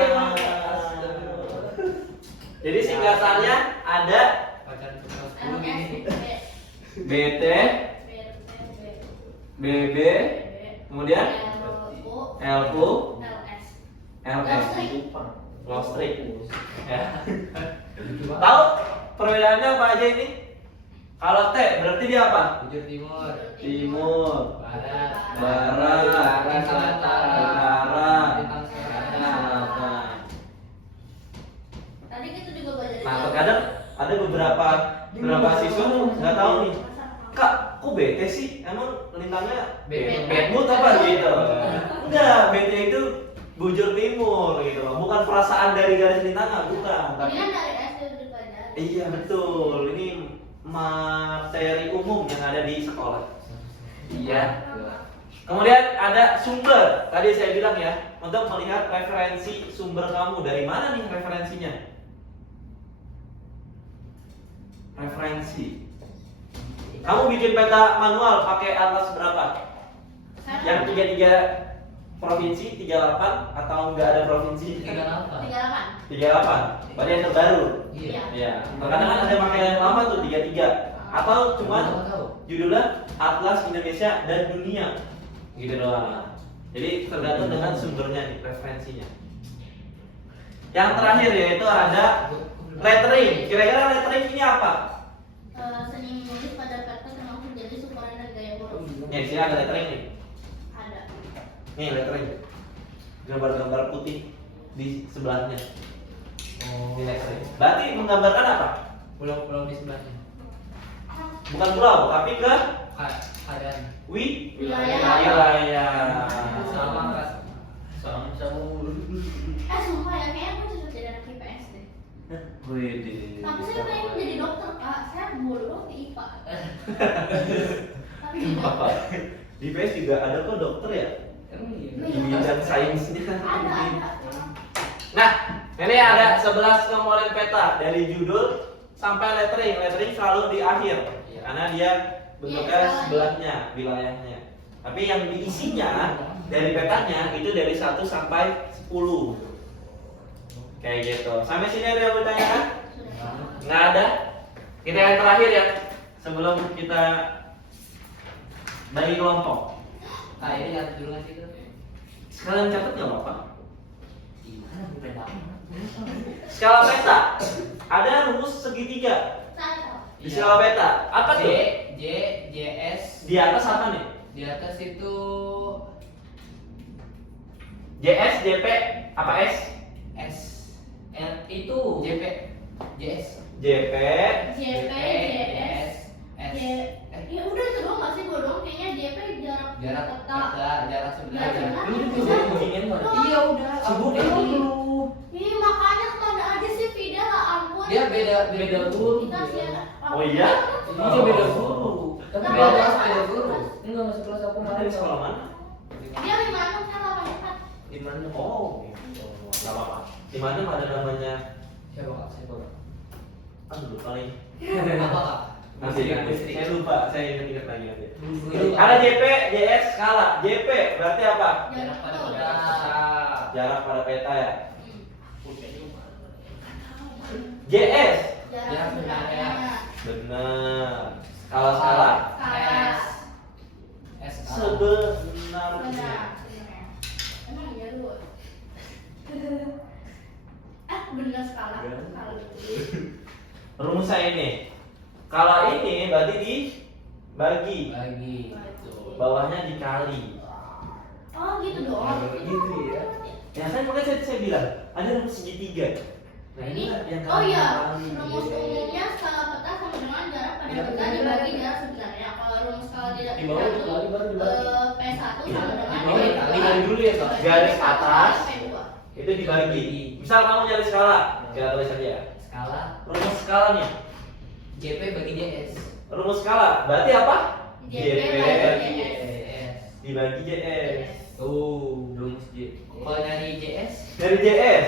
Jadi singkatannya ada Pacaran cuma 10 LS, gini. BT, BB, kemudian LU, LS. Lostrik. Ya. Tahu perbedaannya apa aja ini? Kalau T berarti dia apa? Bujur timur, Timur, barat, barat, selatan, utara, bintang selatan. selatan. Tadi kita juga belajar. Nah, terkadang ada beberapa siswa tuh nggak tahu nih, Kak, kok BT sih? Emang lintangnya Bedmut apa gitu? Enggak, BT itu bujur timur gitu loh. Bukan perasaan dari garis lintangnya, bukan. Ini Tapi kan dari SD udah dipelajari. iya betul, ini materi umum yang ada di sekolah. Iya. Kemudian ada sumber. Tadi saya bilang ya, untuk melihat referensi sumber kamu dari mana nih referensinya? Referensi. Kamu bikin peta manual pakai atlas berapa? Yang 33 provinsi, 38 atau enggak ada provinsi? 38. 38. 38. Berarti yang terbaru. Iya. Iya. Terkadang kan ada pakai yang lama tuh 33. Atau cuma judulnya Atlas Indonesia dan Dunia. Gitu doang. Jadi tergantung dengan sumbernya nih, referensinya. Yang terakhir yaitu ada lettering. Kira-kira lettering ini apa? Seni menulis pada peta termasuk jadi ukuran dan gaya huruf. Nih, sini ada lettering nih. Ada. Nih lettering. Gambar-gambar putih di sebelahnya. Oh. Ini lettering. Berarti menggambarkan apa? Pulau-pulau di sebelahnya. Bukan pulau, tapi ke Keadaan. wilayah. Sama Kak. Sumpah ya, kayaknya aku cocok jadi anak IPS deh. Widih. Tapi saya pengen jadi dokter, Kak. Saya bodoh di IPA. Tapi di Apa? dokter. Di PS juga ada kok dokter ya? Emang iya. Di bidang sainsnya. Ada. Nah, ini ada 11 komponen peta dari judul sampai lettering. Lettering selalu di akhir karena dia bentuknya Iya, sebelahnya, wilayahnya. Tapi yang diisinya dari petanya itu dari 1 sampai 10. Kayak gitu. Sampai sini ada yang mau ditanyakan? Sudah. Nggak ada. Kita yang terakhir ya sebelum kita bagi kelompok. Kak ini nggak dulu nggak sih itu? Sekalian catat nggak apa-apa. Gimana bukan apa? Skala peta. Ada rumus segitiga. Saya tahu. Di skala peta. Apa J, tuh? J, JS. Di atas apa nih? Di atas itu JS, JP, apa S? S. Itu JP, JS. JP, JP, JS, S. ya udah itu doang nggak sih gue doang kayaknya JP jarak Jarak peta. jarak sebenarnya. Jarak sebenarnya. Lu Bisa bisa beginian nggak? Iya udah. Sibuk Aku kan dulu. Ih makanya kemana aja sih Fidel, ampun. Dia beda guru. Kita sih ya. Oh iya? Dia beda guru. Tapi Nah, beda kelas beda guru. kelas. Enggak masuk kelas aku Mana di sekolah mana? Dia 5 kan 8 Di mana? Oh, gitu. Gak apa-apa. Di mana ada namanya? Siapa kak? Siapa kak? Aduh, lupa lagi. Apa kak? Nanti, Musrik, nanti. musrik. Saya lupa, saya ingat lagi nanti. Guru. Ada JP, JS, skala. JP berarti apa? Jarak pada Jarak peta. Jarak pada peta ya. Hmm. JS, Jarak sebenarnya. benar. Skala. Skala. S. Sebenarnya. Benar. Emang iya lu? Benar skala. Skala. Rumus saya ini. Kalau ini berarti dibagi, Bagi. bawahnya dikali. Oh gitu doang. Gitu ya. Ya kan makanya saya bilang ada rumus segitiga. Nah ini yang Oh iya, kali. rumus umumnya skala peta sama dengan jarak pada Iya, peta benar. dibagi jarak sebenarnya. Kalau rumus skala tidak Di bawah dikali, baru dibagi. P1 sama dengan Di bawah dikali dulu ya, Kak. Garis atas. P2. Itu dibagi. Misal kamu nyari skala, kita tulis aja ya. Skala Rumus skalanya. JP bagi JS. Rumus skala berarti apa? JP bagi JS. JS. dibagi JS. Tuh, rumus J. Kalau nyari JS, Dari JS,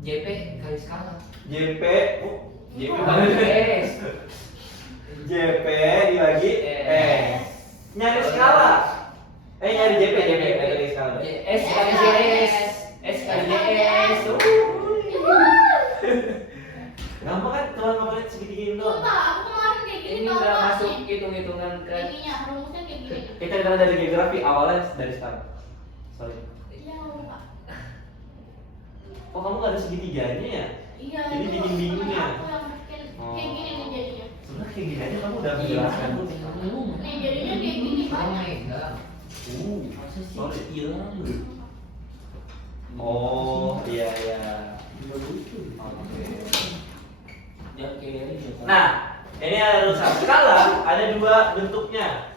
JP kali skala. JP, JP Oh. bagi JS. JP dibagi S. Nyari skala. Nyari JP, nyari skala. JS kali JS. S kali JS. Gampang kan? Cuma ngapalin segitiga doang. Sumpah, aku kemarin kayak gini Ini tau udah gak masuk nih? hitung-hitungan ke Ininya, rumusnya kayak gini. Kita bicara dari geografi awalnya dari sekarang. Sorry. Iya, lupa. Oh kamu nggak ada segitiganya ya? Iya, Jadi itu bikin bingung temen ya? aku yang bikin kayak gini nih jadinya. Sebenarnya kayak gini aja kamu udah Iya, menjelaskan. Nih jadinya kayak gini banyak. enggak. Masa sih Sorry. hilang lu? Oh iya iya. Juga lucu. Oke. Ya kiri juga. Nah, ini ada rumus skala, ada dua bentuknya.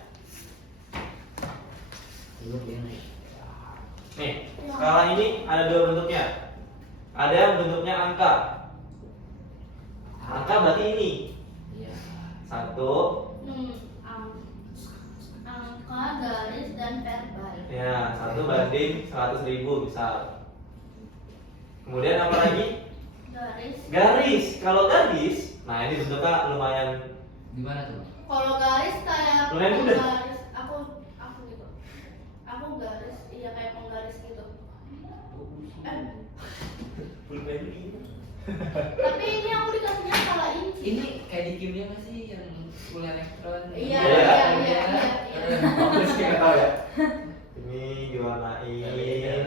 Nih, skala ini ada dua bentuknya. Ada yang bentuknya angka. Angka berarti ini. Iya. Satu, Angka, garis, dan verbal. ya 1/100.000 misal. Kemudian apa lagi? Garis. Garis. Kalau garis, nah ini bentuknya lumayan. Gimana tuh? Kalau garis kayak Lumayan mudah. penggaris. Aku gitu. Aku garis, iya kayak penggaris gitu. Pulpen ini. Tapi ini aku dikasihnya skala inci. Ini kayak di kimia nggak sih yang kuliah elektron? Iya, iya, iya. Sih nggak tahu ya. Ini diwarnain.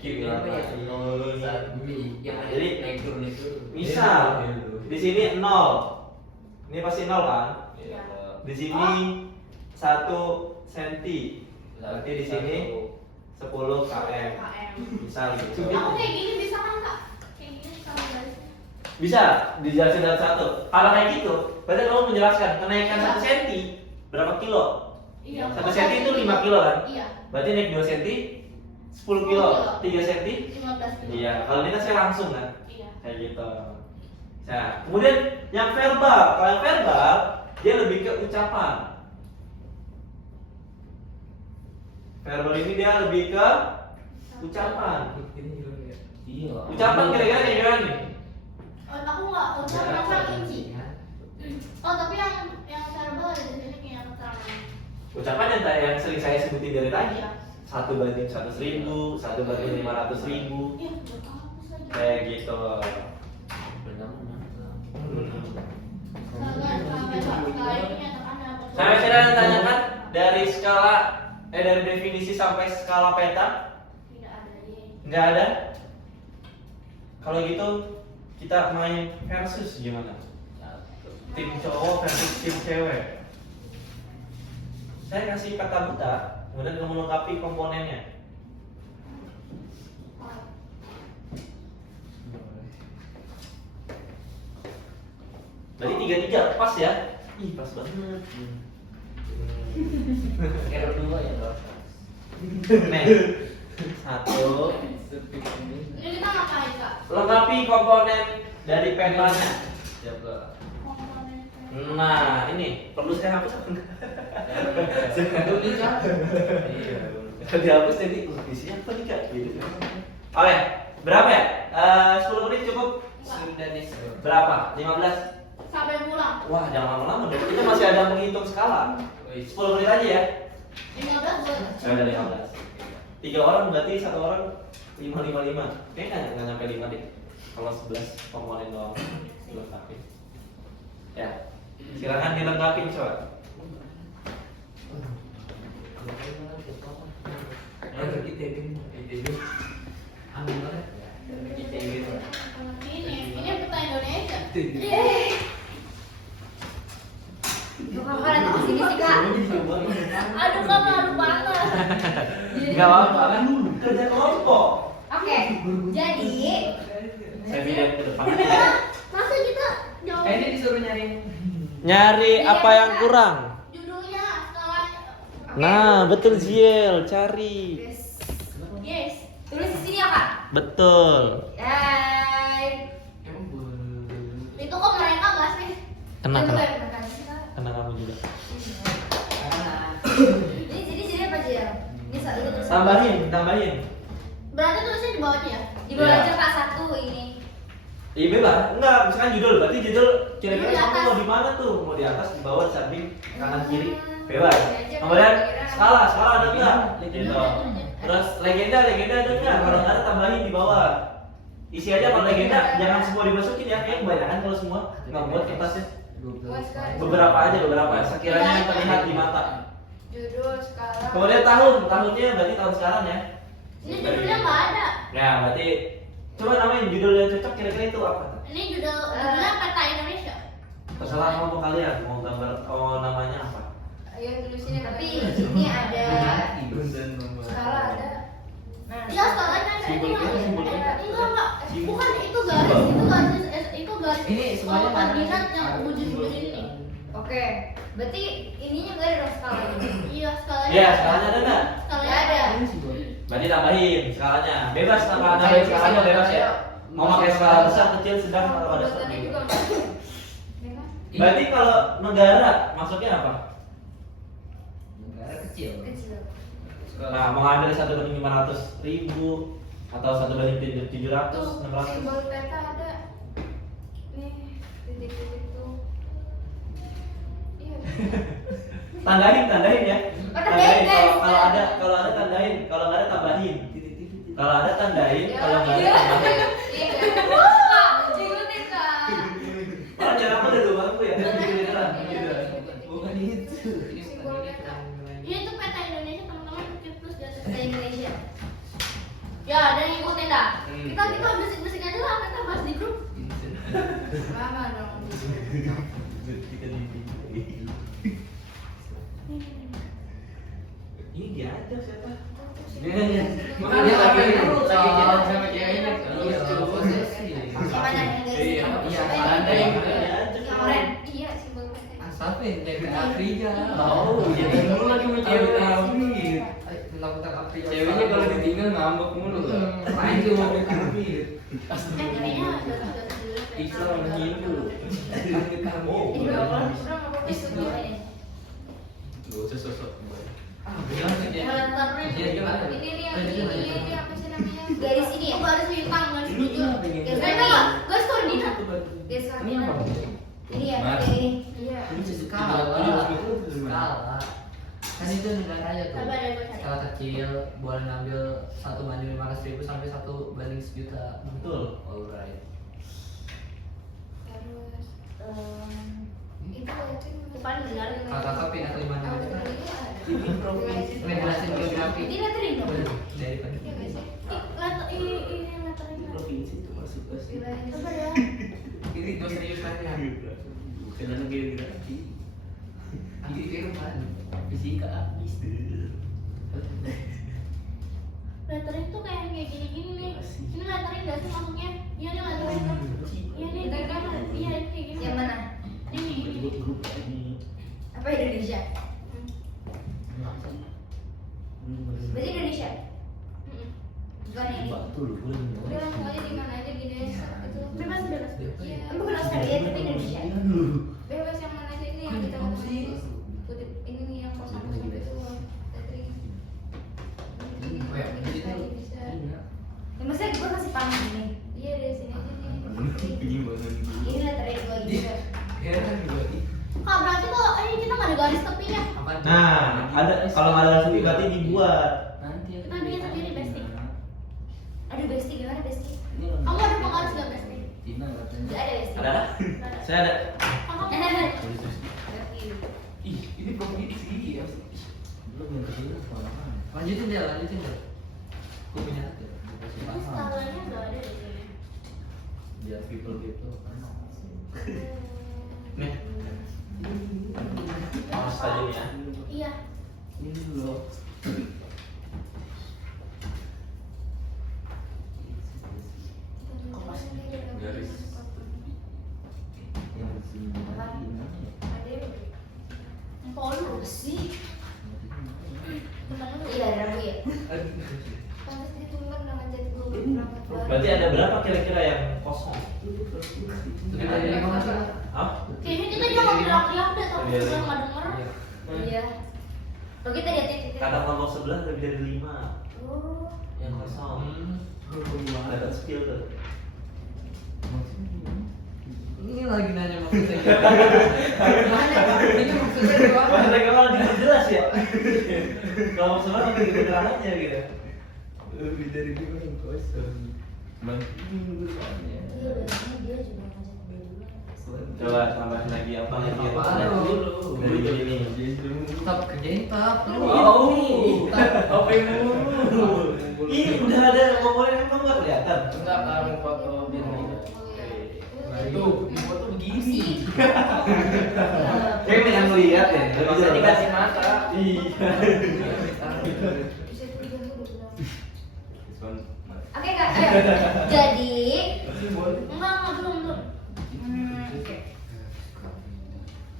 Kimia apa ya? Diwarnain. Yang ada Jadi, elektron itu. Misal di sini 0. Ini pasti 0 kan? Iya. Di sini 1 cm. Berarti di sini 10 km. Misal gitu. Aku kayak gini bisa kan kak? Kayak gini skala garis. Bisa dijelasin dalam satu. Kalau kayak gitu, berarti kamu menjelaskan kenaikan 1 cm berapa kilo? Iya. 1 cm itu 5 kilo kan? Iya. Berarti naik 2 cm 10 kilo, 3 cm 15 kilo. iya. Kalau ini kan saya langsung kan? Iya. Kayak gitu. Nah, kemudian yang verbal. Kalau yang verbal, dia lebih ke ucapan. Verbal ini dia lebih ke ucapan. Iya. Ucapan kira-kira kayak gimana nih? Oh, aku nggak ucapin Iya. asal inci. Oh, tapi yang verbal ada di sini kayak keterangan. Ucapan yang sering saya sebutin dari tadi. Iya. 1/100.000, 1/500.000, Iya, buat hapus lagi. kayak gitu. Skala ini nyatakan apa? Saya tidak tanyakan dari skala dari definisi sampai skala peta? Tidak ada ya. Nggak ada. Kalau gitu kita main versus gimana? Tim cowok versus tim cewek. Saya kasih peta buta, kemudian kamu melengkapi komponennya. Berarti 3-3 pas ya? Ih pas banget. Error 2 ya bro. Nih, 1. Ini kita ngapain kak? Lengkapi komponen dari petanya. Siap bro. Komponen. Nah, ini perlu saya hapus apa enggak? Dulu kan? Iya. Kalau dihapus jadi isinya apa nih kak? Gitu. Oke, berapa ya? 10 menit cukup? Sudah nih bro. Berapa? 15? Sampai pulang. Wah, jangan lama-lama dong. Kita masih ada menghitung skala. 10 menit aja ya. 15 buat. Saya ada 15. 3 orang berarti 1 orang 5-5-5. Kayaknya nggak nyampe 5 deh. Kalau 11 komponen doang dilengkapi. Ya, silakan dilengkapi coba. Ini peta Indonesia. Kok kakak datang ke sini sih kak? Aduh kakak, aduh panas. Gak apa-apa kan kerja kelompok. Oke, jadi Saya pindah ke depan. Masa kita jauh? Ini disuruh nyari. Nyari apa yang kurang? Judulnya skalanya. Nah, betul Ziel, cari. yes. Yes. Tulis di sini ya kak. Betul. Hai. Itu kok mereka gak sih? Kena Itu kena. yang benar sih, Kak. Kena kamu juga. Ini jadi sini apa aja? Ini satu itu terus. Tambahin. Berarti tulisnya di bawahnya ya? Di bawah Iya. aja kak satu ini. Iya bebas. Enggak, misalkan judul. Berarti judul kira-kira Di kamu atas. mau di mana tuh? Mau di atas, di bawah, di samping, kanan, kiri. Bebas. Kemudian skala ada enggak? Gitu. Terus legenda ada enggak? Kalau nggak ada tambahin di bawah. Isi aja kalau legenda, jangan semua dimasukin ya. Kayak kebanyakan kalau semua nggak buat kertasnya. Beberapa aja, sekiranya yang terlihat di mata. Judul skala. Kemudian tahunnya berarti tahun sekarang ya. Ini judulnya nggak ada. Ya, berarti coba namain judul yang cocok kira-kira itu apa? Ini judulnya peta Indonesia. Terserah kamu kalian mau gambar namanya apa. Ayo tulisin tapi ini ada skala ada. Nah, Iya, skalanya ada. Simbol kita, simbol kita. Enggak. Simbol. Bukan itu garis. Itu garis. Ini semuanya Oh, koordinat yang bujur-bujur ini. Oke, berarti ininya nggak ada dong skalanya. Iya, skalanya. Ya, skalanya ada nggak? Skalanya ada. Berarti tambahin skalanya. Bebas tambahin skalanya bebas ya. Mau pakai skala besar, kecil, sedang atau ada Buatannya skala. juga Berarti kalau negara maksudnya apa? Negara kecil. kecil. Nah, mau ngambil 1/500.000 atau 1/700, Tuh, 600. simbol peta ada. Nih, titik-titik tuh. Iya. Tandain ya. Tandain, guys. Kalau ada tandain, kalau nggak ada tambahin. Kalau ada tandain, kalau nggak ada Iya. tambahin. Iya. Wah, ikutin kak. Malah jangan aku udah dua aku ya. Bukan itu. Simbol peta. Ini tuh peta Indonesia, teman-teman. Klik plus di atas. Peta Indonesia. Ya, ada yang ikutin dah. Hmm. Kita bersih-bersih aja lah, kita bahas di grup. Lama dong. Ini dia aja siapa? Makanya lagi jalan sama ceweknya. Iya, Gimana nih guys? Iya, Apa iya, ini? ada. Kemarin, iya simbol peta. Asapin dari Afrika. Oh, jadi dulu lagi mau cewek Afrit. Melakukan Afrika. Ceweknya kalau ditinggal ngambek mulu kan. Main tuh mau Afrit. Kayaknya ada dulu. Islam Hindu. Oh, Udah nggak apa-apa simbol ini. Gak usah sosok. Bilang tuh dia. Dia gimana? Ini nih yang ini apa sih namanya? Garis ini ya? Oh, garis bintang, garis bujur. Garis Garis apa? apa? Garis koordinat. Garis Ini apa? koordinat. Ini ya, Mas. kayak ini. Iya. Skala. Kan itu negaranya tuh. Coba deh gue cari. Skala kecil boleh ngambil 1/500.000 sampai 1/1 juta. Betul. Alright. Terus Bukan benar. Kalau kakak pindah ke mana? Ini provinsi. Ngejelasin geografi. Ini lettering dong. Daripada. Ini lettering. Provinsi itu masuk ke sini. Coba ya. Ini gue serius nanya. Karena geografi. Aku kira kan. Fisika habis. Lettering tuh kayak gini-gini nih. Ini lettering gak sih masuknya? Iya ini lettering. Iya nih kayak gini. Iya ini kayak gini. Yang mana? Ini. Grup ini. Apa Indonesia? Berarti Indonesia? Bukan ini. Betul, Udah langsung aja di mana aja gini aja. Itu Bebas bebas. Iya. Bukan Australia, tapi Indonesia. Bebas yang mana aja ini yang kita mau kutip ini nih yang kosong itu lettering. Oh ya, jadi itu Bisa. Ya, maksudnya gue kasih paham nih. Iya dari sini aja nih. Ini lettering gue juga. Heran gue. Kak berarti kalau ini kita nggak ada garis tepinya. apa? Nah, ada kalau nggak ada langsung berarti dibuat. Nanti Kita bikin sendiri basic. Aduh Besti gimana Besti? Kamu ada penggaris nggak Besti? Tina katanya. Gak ada Besti. Ada? Saya ada. Kakak Ih, ini provinsi ya. Belum yang kecil apa? Lanjutin deh, lanjutin deh. Aku punya satu. Dikasih Ini paham. skalanya nggak ada di sini. Biar people kan. Nih. Awas aja nih ya. Iya. Ini dulu. Garis. Yang sini. Polusi. Temen lu Iya ada rambut ya. pantas ditumbang dengan jati gue berangkat baru. Berarti ada berapa kira-kira yang kosong? Lebih dari 5 masuk. Hah? Kayaknya kita jangan teriak-teriak deh, tapi Iya. kita nggak denger. Iya. Kalau kita lihat titik. Kata kelompok sebelah lebih dari 5 Oh. yang kosong. Dapat skill tuh. Ini lagi nanya maksudnya. Gimana Pak? Ini maksudnya gimana? Wah, mereka malah diperjelas ya. Kelompok sebelah lebih keterangannya gitu. Lebih dari 5 yang kosong. Bang, ini dulu soalnya. Iya biasanya dia juga ngajak dia dulu. Coba tambahin lagi apa lagi? Apa Ada lu? dari ini. Tetap kerjain tap. Wow, apa yang mulu? Ini udah ada komponen yang belum kelihatan. Enggak, kamu foto biar gitu. Tuh, foto begini. Kayak pengen ngeliat ya. Bisa dikasih mata. Iya. Bisa itu dia tuh udah bilang. This one. Oke kak, ayo. Jadi Enggak, belum. oke.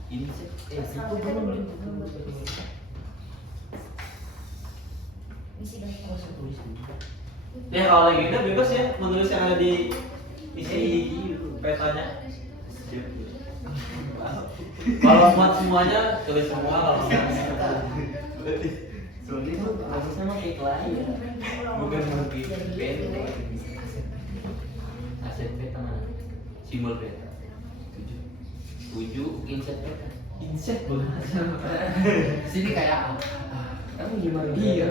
Ini sih. Itu belum. Misi dong. Oh, saya tulis dulu. Ya kalau lagi kita bebas ya menulis yang ada di isi petanya. Kalau muat semuanya tulis semua, kalau enggak Soalnya itu harusnya mah kayak lain. Bukan lebih beta. Aset beta mana? simbol beta. 7 inset beta. Inset banget. Sini kayak Kamu gimana? Iya.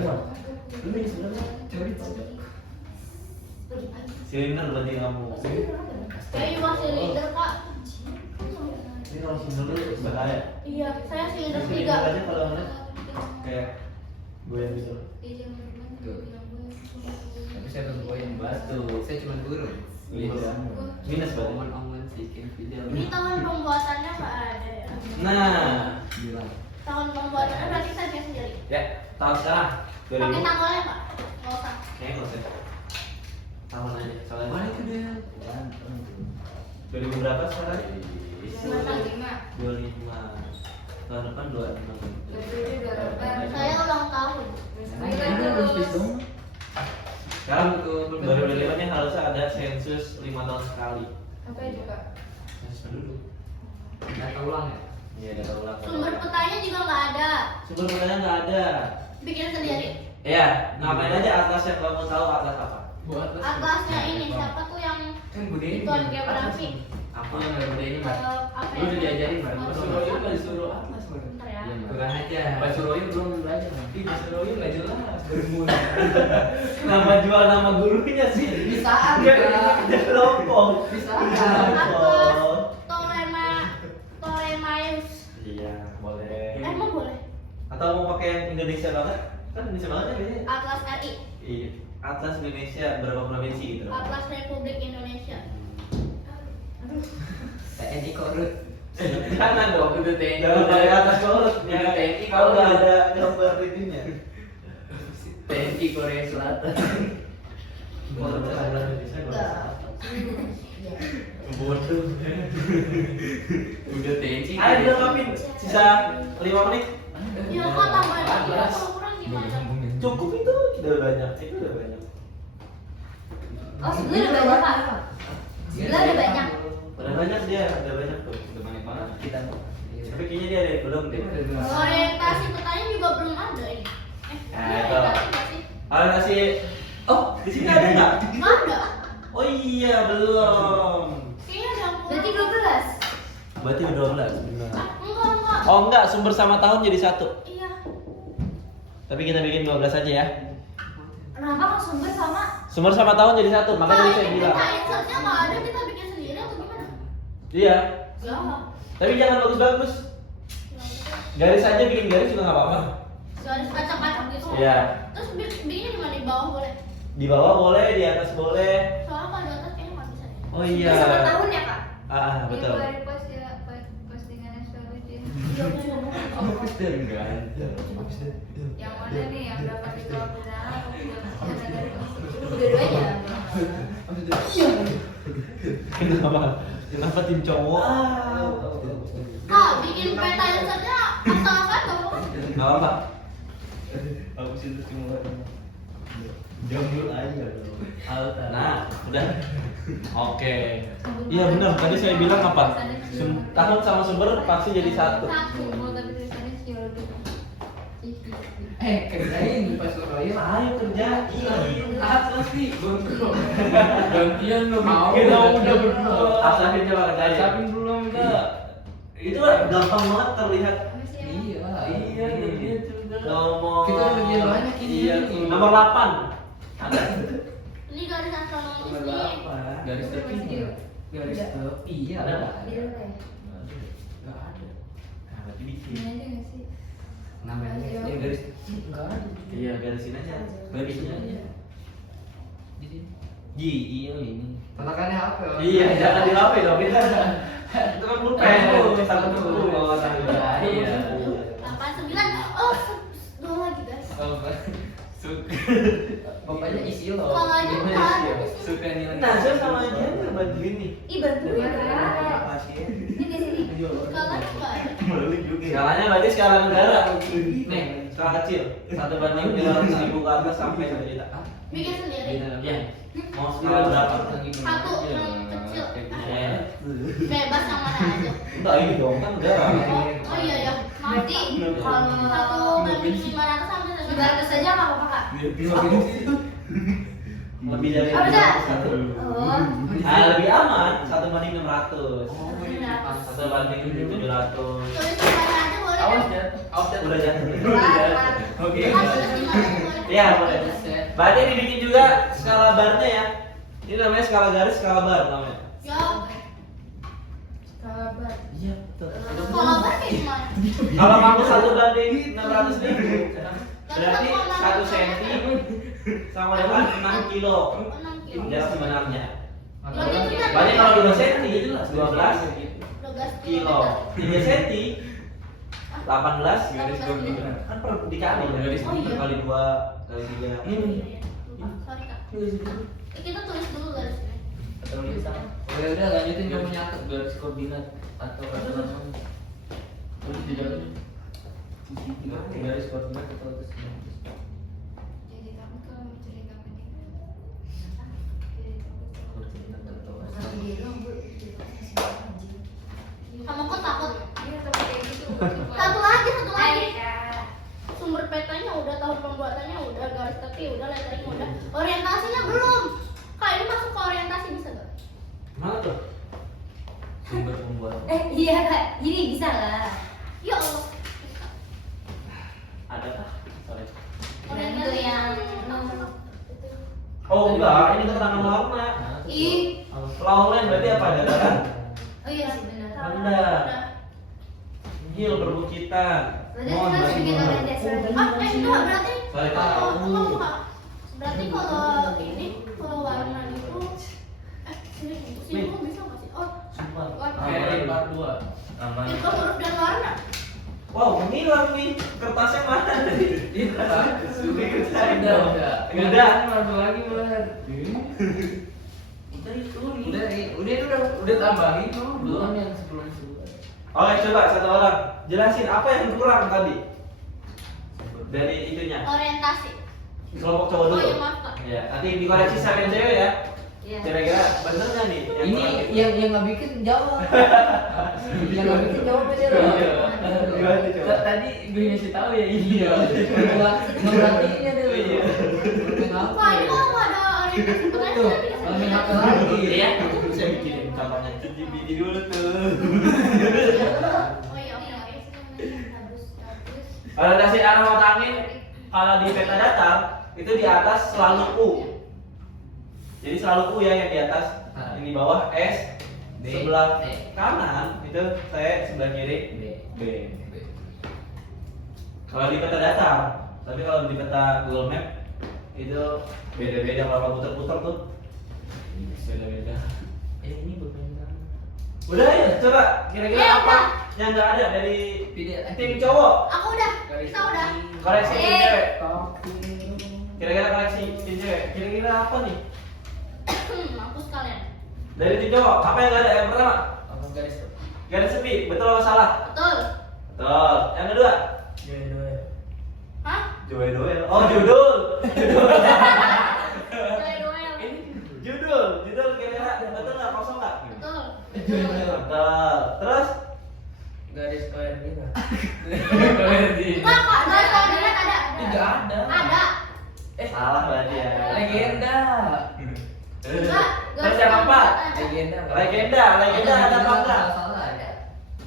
Lu ini sebenarnya teori pajak. Silinder berarti kamu. Saya juga silinder kak. Ini kalau silinder lu bahaya. Iya, saya silinder Silinder 3. aja kalau ngeliat kayak gue yang gitu. tapi saya belum goyang Batu. Saya cuma guru. Iya. Minus berarti. Omongan bikin video. Ini tahun pembuatannya nggak ada ya. Nah, Bilang. Tahun pembuatannya berarti saya bikin sendiri. ya tahun sekarang Pakai 2000. tanggalnya pak? Nggak usah. Kayaknya nggak usah. Tahun aja. Soalnya Mana itu dia? 2000 berapa sekarang? 25. 25. Tahun depan 26. Saya ulang tahun. Ini harus bis dong. Sekarang 2025 nya harusnya ada sensus 5 tahun sekali. Apa itu kak? Sensus penduduk. Data ulang ya? Iya, data ulang. Sumber petanya juga nggak ada. Sumber petanya nggak ada. Bikin sendiri. Ya, namain aja atlas yang kamu tahu atlas apa? Buat Atlasnya ini siapa tuh yang Kan bude ini. Ituan geografi. Apa? Aku yang nggak bude ini Mbak. Apa Lu udah diajarin Mbak? Pak Suroyo nggak disuruh atlas mana? Bentar ya. Iya, Mbak. Kurang aja. Pak Suroyo belum belajar. Ih, Pak Suroyo nggak jelas. Bermula. Nama jual nama gurunya sih. Bisaan, Nggak Kak. ada kelompok. Bisaan. Atlas Tolemaeus pakai yang Indonesia banget? Kan Indonesia banget ya biasanya. Atlas RI, Iya. Atlas Indonesia berapa provinsi gitu loh. Atlas Republik Indonesia. TNI Korut. Jangan dong. Udah TNI. Jangan pakai atas kolot. Udah TNI Kalau nggak Korut. ada gambar itunya. TNI Korea Selatan. Kalau ada Indonesia Enggak. Iya. bodoh. Udah TNI. Ayo dilengkapin. Sisa 5 menit. Ya kok tambahin lagi ya, kalau kurang gimana? Cukup itu udah banyak. Itu udah banyak. Oh, sebenarnya udah banyak Kak. Sebenarnya udah banyak. Udah banyak dia, udah banyak tuh. Udah banyak banget kita. Tapi kayaknya dia ada yang belum deh. Orientasi petani juga belum ada ini. itu. Orientasi nggak sih? Kalau kasih, oh di sini ada nggak? Nggak ada. Oh iya belum. Kayaknya ada yang kurang. Berarti 12. Berarti ke 12 benar. Ah, enggak. Oh enggak, sumber sama tahun jadi satu. Iya. Tapi kita bikin 12 aja ya. Kenapa kok sumber sama? Sumber sama tahun jadi satu, makanya tadi saya Ini bilang. kita insertnya nggak ada, kita bikin sendiri atau gimana? Iya. Ya. Tapi jangan bagus-bagus. Garis aja bikin garis juga nggak apa-apa. Garis acak-acak gitu. Iya. Terus bikinnya gimana, di bawah boleh? Di bawah boleh, di atas boleh. Soalnya kalau di atas kayaknya nggak bisa deh. Oh iya. Sama tahun ya Kak? Ah, betul. Repost ya, postingan SPWJ. Yang mana nih yang dapat dijawab benar atau tidak ada dari Dua-duanya. Kenapa? Kenapa tim cowok? Kak, bikin peta insertnya asal-asalan nggak apa-apa. Nggak apa-apa. Aku sih itu cuma jamur aja dong. Nah, udah. Oke. Iya benar. Tadi saya bilang apa? Tahun sama sumber pasti jadi satu. Satu, tapi tulisannya Ciol gitu. Kerjain pas Royal. Ayo kerjain. Apa sih? Gondrong. Gantian lu mau. Kita udah berdua. Asapin coba kerjain. Asapin belum enggak? Itu gampang banget terlihat. Iya, iya gitu udah. Ngomong. Kita udah kerjain banyak ini. Iya. Nomor 8. Ada. Ini garis astronomis Nomor nih. 8. Garis tepi. Garis tepi ya Ada. Di dulu ya. Enggak ada. Nah, berarti Ini bikin. aja nggak sih? Namanya ya garis tepi enggak ada. Iya, garisin aja. Garisin aja. Di sini. Iya ini. Tatakannya apa? Iya, jangan di HP dong. Itu kan pulpen. Satu dulu. Iya. 8, 9. Oh, dua lagi guys. Suka. Bapaknya isi lo. Kalau aja Gimana nggak isi ada lo? di sini. Suka nilai. Nah, saya sama aja bantuin nih. Ih, bantuin Kak. Makasih. Ini di sini. Skalanya nggak ada. Balik juga. Skalanya berarti skala negara. Nih, skala kecil. 1:300.000 ke atas sampai 1 juta. Bikin sendiri. Iya. Mau skala berapa? Satu yang kecil. Iya. Bebas yang mana aja. Enggak ini dong, kan negara. Oh iya ya. Berarti Satu kalau banding 500 sampai 900 saja nggak apa-apa Kak? Lebih dari Oh, udah. 100. Oh. Ah, lebih aman 1:600. Oh, 1:700. Tulis semuanya aja boleh Awas kan? ya. Awas ya. Udah jatuh. Oke. Kan tulis di mana aja boleh. Iya, boleh. Berarti dibikin juga skala barnya ya. Ini namanya skala garis, skala bar namanya. Ya. Sahabat. Iya, betul. Kalau bar kayak gimana? Kalau kamu 1:600.000, berarti 1 cm sama dengan 6 kilo. 6 kilo. Jarak sebenarnya. Berarti Berarti kalau 2 cm 12 12 kilo. 3 cm 18 garis kan per dikali ya. Oh, iya. Kali 2 kali 3. Sorry Kak. Kita tulis dulu garisnya. Oke, udah lanjutin kamu nyatet garis koordinat atau terus di dalam garis koordinat atau terus Jadi kamu kalau mau cerita apa nih? koordinat atau Masih di dalam, Bu. Kamu kok takut? Iya, tapi kayak gitu. Satu lagi, satu lagi. Kak. Sumber petanya udah, tahun pembuatannya udah, garis tepi udah, lettering udah. Orientasinya belum. Kak, ini masuk ke orientasi bisa gak? Mana tuh? sumber pembuatan. Iya Kak, ini bisa lah. Ya Allah. Ada kah? Sorry. Yang itu yang Oh enggak, ini keterangan warna. Ih, Lowland berarti apa? Dataran oh iya sih benar. rendah. Hill perbukitan. Berarti kita sedikit orientasi. Enggak berarti Balik kalau lagi. enggak. Berarti kalau ini kalau warna itu sini kamu bisa nggak sih? Oh, Sumpah. warna. Kayak part 2. Aman. Itu huruf dan warna. Wow, menghilang nih. Kertasnya mana? Udah. Masuk lagi, Bar. Udah tambahin tuh. Belum yang sebelum. Oke, coba satu orang jelasin apa yang kurang tadi dari itunya. Orientasi. Kelompok cowok Oh dulu. iya maaf kak. Ya, nanti dikoreksi sama yang cewek ya. Iya. Kira-kira bener nggak nih? yang Ini kurang? yang nggak bikin jawab. Yang nggak bikin jawab aja loh. Iya. Gimana coba? Tadi gue ngasih tahu ya iya. Ngeberartiinnya deh. Iya. Wah ini kalau nggak ada orientasi Tuh, kalau main HP lagi. Iya, aku bisa bikin contohnya ChatGPT dulu tuh. Oh iya oke. Bagus. Orientasi arah mata angin kalau di peta datar itu di atas selalu U. Jadi selalu U ya yang di atas. Yang di bawah S, B, sebelah E. kanan itu T, sebelah kiri B. B. Kalau di peta datar, tapi kalau di peta Google Map itu beda-beda kalau putar-putar tuh. Beda-beda. Ini bermain. Udah ya, coba kira-kira Ya, apa udah. yang nggak ada dari Video. tim cowok? Aku udah. Kita udah. Koreksi tim Eh. cewek. Kira-kira koreksi tim cewek. Kira-kira apa nih? Mampus kalian. Dari tim cowok, apa yang nggak ada? Yang pertama, Apa garis? garis sepi. Betul apa salah? Betul. Betul. Yang kedua, Hah? Joel. Oh, judul. Duel. Judul kira-kira betul nggak? Kosong nggak? Betul. Betul. Terus Garis koordinat. Enggak kak, dari koordinat ada. Tidak ada. Ada. salah berarti ya. Legenda. Enggak. Terus yang keempat, Legenda. legenda ada apa enggak? Salah ada.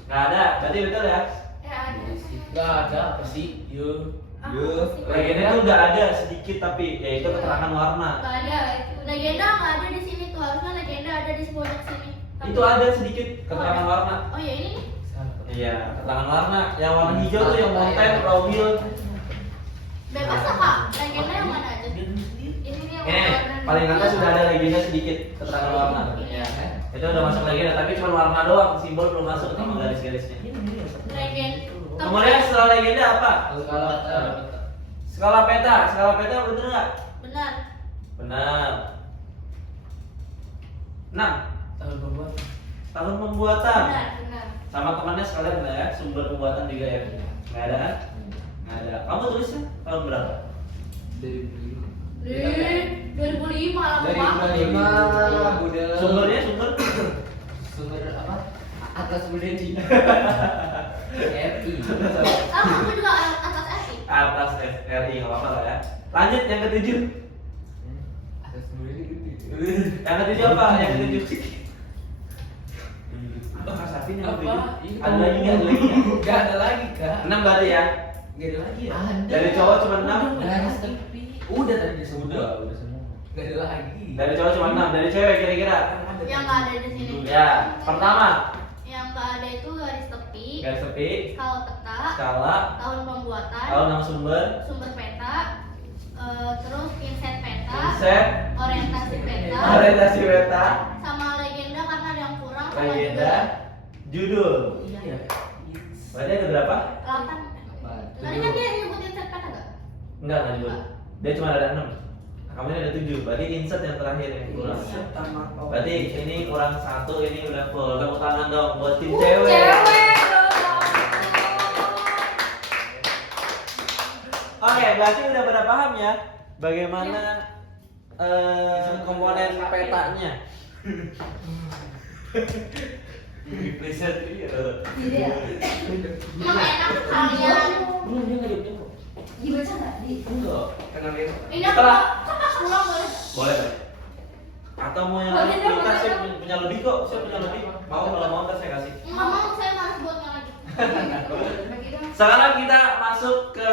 Nggak ada. Berarti betul ya. Ya ada. Enggak ada apa sih? Yuk. Legenda itu udah ada sedikit tapi yaitu keterangan warna. Enggak ada. Legenda enggak ada di sini tuh. Harusnya legenda ada di sebelah sini. Tapi- Itu ada sedikit keterangan warna. Oh ya ini nih. Iya, keterangan warna. Yang warna hijau tuh yang mountain, profil. Bebas lah kak. Legenda yang mana aja? Ini nih yang Paling atas sudah ada legenda sedikit keterangan warna. Iya. Itu udah masuk legenda, tapi cuma warna doang, simbol belum masuk sama garis-garisnya. Legenda. Kemudian setelah legenda apa? Skala peta. Skala peta bener nggak? Benar. Benar. 6. Tahun pembuatan. Tahun pembuatan. Benar. Sama temannya sekalian nggak ya? Sumber pembuatan juga ya? Nggak ada kan? Nggak ada. Kamu tulisnya tahun berapa? Dari 2005 lama banget. 2005 Budel. Sumber Sumber apa? Atlas Budedi. RI. Aku juga atas SI. atas RI nggak apa-apa lah ya. Lanjut yang ketujuh. Atlas Budedi. Yang ketujuh apa? Yang ketujuh. Kak Safin yang ketujuh. Apa? Ada lagi nggak? Ada lagi nggak? Gak ada lagi kak. 6 berarti ya. Gak ada lagi ya. Dari cowok cuma 6. Garis tepi. Udah tadi disebut. Udah semua. Gak ada lagi. Dari cowok cuma 6. Dari cewek kira-kira. Yang nggak ada di sini. Ya, pertama Yang nggak ada itu garis tepi, garis tepi, skala peta, skala, tahun pembuatan, tahun nama sumber, sumber peta, terus inset peta, inset, orientasi peta, orientasi peta, sama legenda karena ada yang kurang sama legenda, judul. Iya. Berarti ada berapa? 8. Tadi kan dia nyebutin inset peta gak? Enggak judul. Dia cuma ada 6. Kamu ini ada 7. Berarti insert yang terakhir yang kurang. Berarti ini kurang 1, ini udah full. Tepuk tangan dong buat tim cewek. Cewek. Oke, berarti udah pada paham ya bagaimana komponen petanya. Preset iya. Iya. Emang enak kalian. Belum dia nggak jawab. Dibaca nggak? Enggak. Ini Setelah apa pulang boleh? boleh. Atau mau yang Boleh dong, kita boleh saya dong. punya lebih kok, saya punya lebih. Mau kalau mau ntar saya kasih. Nggak mau, saya malas buatnya lagi. Sekarang kita masuk ke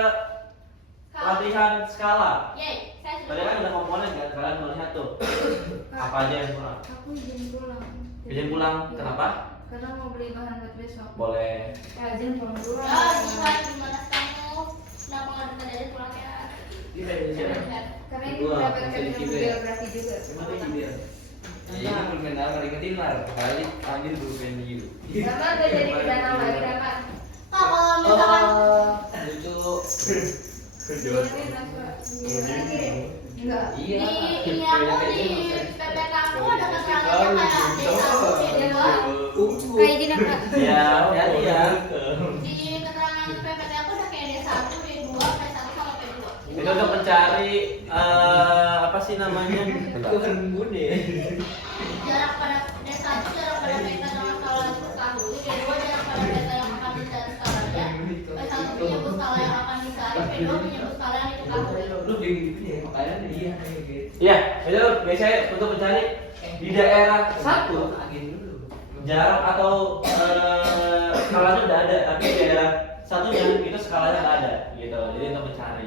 latihan skala. Yeay, saya Tadi kan udah komponen kan, kalian melihat tuh apa aja yang kurang. Aku izin pulang. Izin pulang, kenapa? karena mau beli bahan buat besok. Boleh. Jangan pulang dulu. Ya, gimana kamu? Kenapa nggak bisa dari pulang ya? Iya, iya. Karena ini Gua mendapatkan masih ilmu gitu ya. geografi juga. Emang kayak gini ya? Ya, ini pulpen nama ingetin lah. Kali ambil pulpen gitu. Damar udah jadi danau lagi Damar. Kak, kalau misalkan Lucu. Ini transfer. Enggak. Iya. di ini aku di PPK aku ada keterangannya kayak D1, D2. Kayak gini Kak. Ya, hati ya. Di keterangan PPT aku udah kayak D1, D2, P1 sama P2. Itu untuk mencari apa sih namanya? Itu kan bude. Jarak pada D1 jarak pada peta dengan skala yang diketahui, D2 jarak pada peta yang akan dicari skalanya, P1 menyebut skala yang akan dicari, P2 menyebut skala yang diketahui. Lu kayak gitu ya, makanya iya kayak gitu. Iya, itu biasanya untuk mencari di daerah satu Angin dulu. jarak atau skalanya udah ada, tapi di daerah satunya itu skalanya nggak ada, gitu. Jadi untuk mencari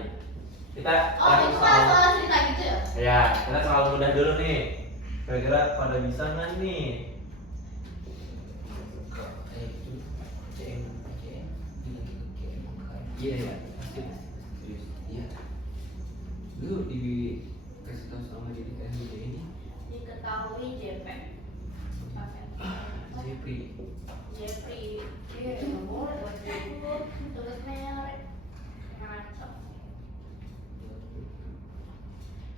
kita Oh, itu kan soal cerita gitu ya? ya kita soal mudah dulu nih. Kira-kira pada bisa nggak nih? Iya ya, pasti serius. Iya. Lu dikasih tahu sama dia kan ini. Diketahui JP. Jepri. Jeffrey. Iya, nggak boleh buat itu. Tulis merek. Ngaco.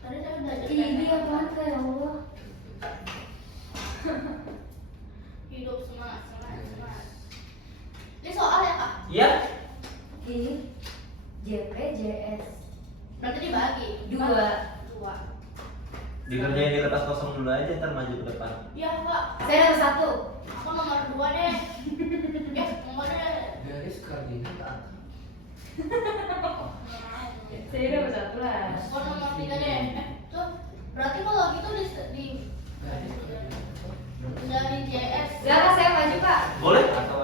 Tadi saya udah jadi Ini apaan Kak, ya Allah? hidup semangat. Ini soal ya kak? Iya. I JPJS Berarti dibagi. Dua. Dua. Dikerjain di kertas kosong dulu aja, ntar maju ke depan. Iya kak. Saya nomor 1. Aku nomor 2 deh. Ya, nomornya. Garis koordinat. Saya nomor 1 lah. Aku nomor 3 deh. Tuh. Berarti kalau gitu di Garis koordinat. dari JS. Jangan saya maju Kak. Boleh? Atau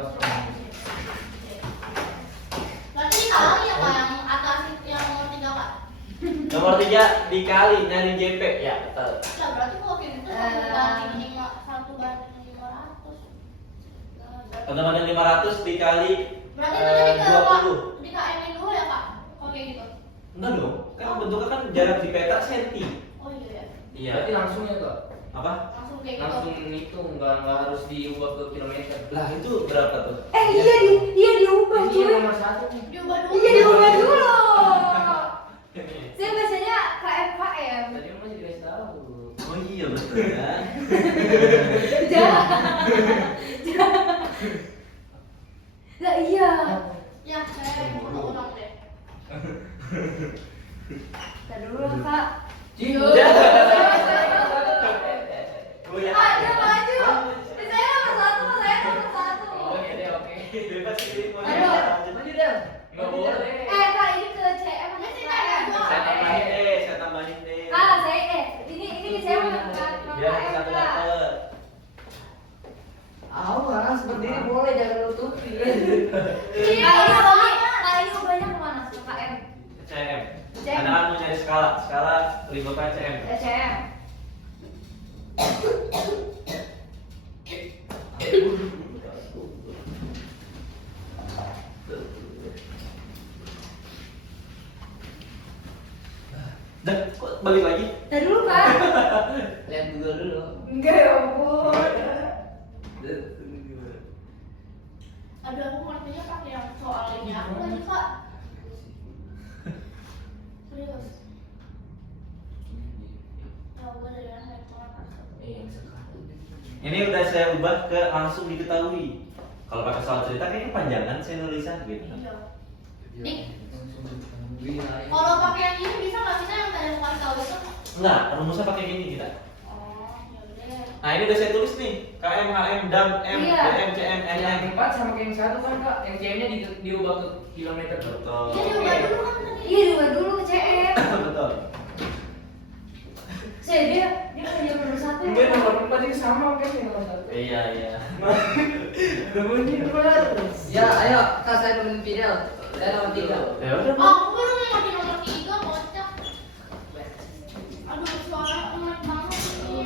Berarti dikali ya kak yang atas itu yang nomor 3 kak. Nomor 3 dikali nyari JP, ya betul. Ya berarti kalau kayak gitu satu banding 500. Teman-teman 500 dikali Berarti itu tadi ke 20. di KM dulu ya kak? Kalau kayak gitu. Enggak dong, kan bentuknya kan jarak di peta senti. Oh iya ya. Iya. Berarti langsung ya kak? Apa? Langsung kayak gitu. Langsung itu nggak harus diubah ke kilometer. Lah itu berapa tuh? Iya diubah Ini cuy. nomor 1 nih. Diubah dulu. Iya diubah dulu. Saya bacanya KFKM. Tadi lu masih dikasih tahu. Oh iya betul ya. Jangan. Lah iya. Ya saya ulang deh. Kita dulu Kak. Cium. Oh ya. Ada maju. Saya nomor 1, saya nomor 1. Oke deh, oke. Bebas ini. Aduh. Maju dah. Nggak boleh. Kak ini ke CM Ini aja sih sih kayak Kak. Saya tambahin deh, saya tambahin deh. Saya ini saya mau Biar satu dapet. Awas, berdiri boleh jangan nutupi. Kak ini ubahnya kemana? Ke KM. CM. CM. Anda kan mau nyari skala 5 CM. CM. Dah, kok balik lagi? Tadi dulu Kak. Lihat Google dulu. Enggak ya ampun. Aduh aku ngertinya pakai yang soal ini aku lagi kak. Serius. Ya gue dari mana Yang sekarang. Ini udah saya ubah ke langsung diketahui. Kalau pakai soal cerita kayaknya panjangan saya nulisan gitu. Iya. Dik. Kalau pakai yang ini bisa nggak kita yang tadi aku kasih tahu itu? Enggak, rumusnya pakai gini kita. Oh ya udah. Nah ini udah saya tulis nih. KM, HM, DAM, M, Iya. DM, CM, Yang NM. 4 sama yang 1 kan kak, yang CM-nya diubah ke kilometer. Betul. Iya diubah dulu kan tadi. Iya diubah dulu ke CM. Betul. Dia kerja nomor 1. Enggak, nomor 4 ini sama kan yang nomor 1. Iya, iya. Nemenin terus. Ya, ayo kak saya nemenin Fidel. Saya nomor 3. Ya udah. Oh, aku baru mau di nomor 3 kocak. Aduh suaranya enak banget sih.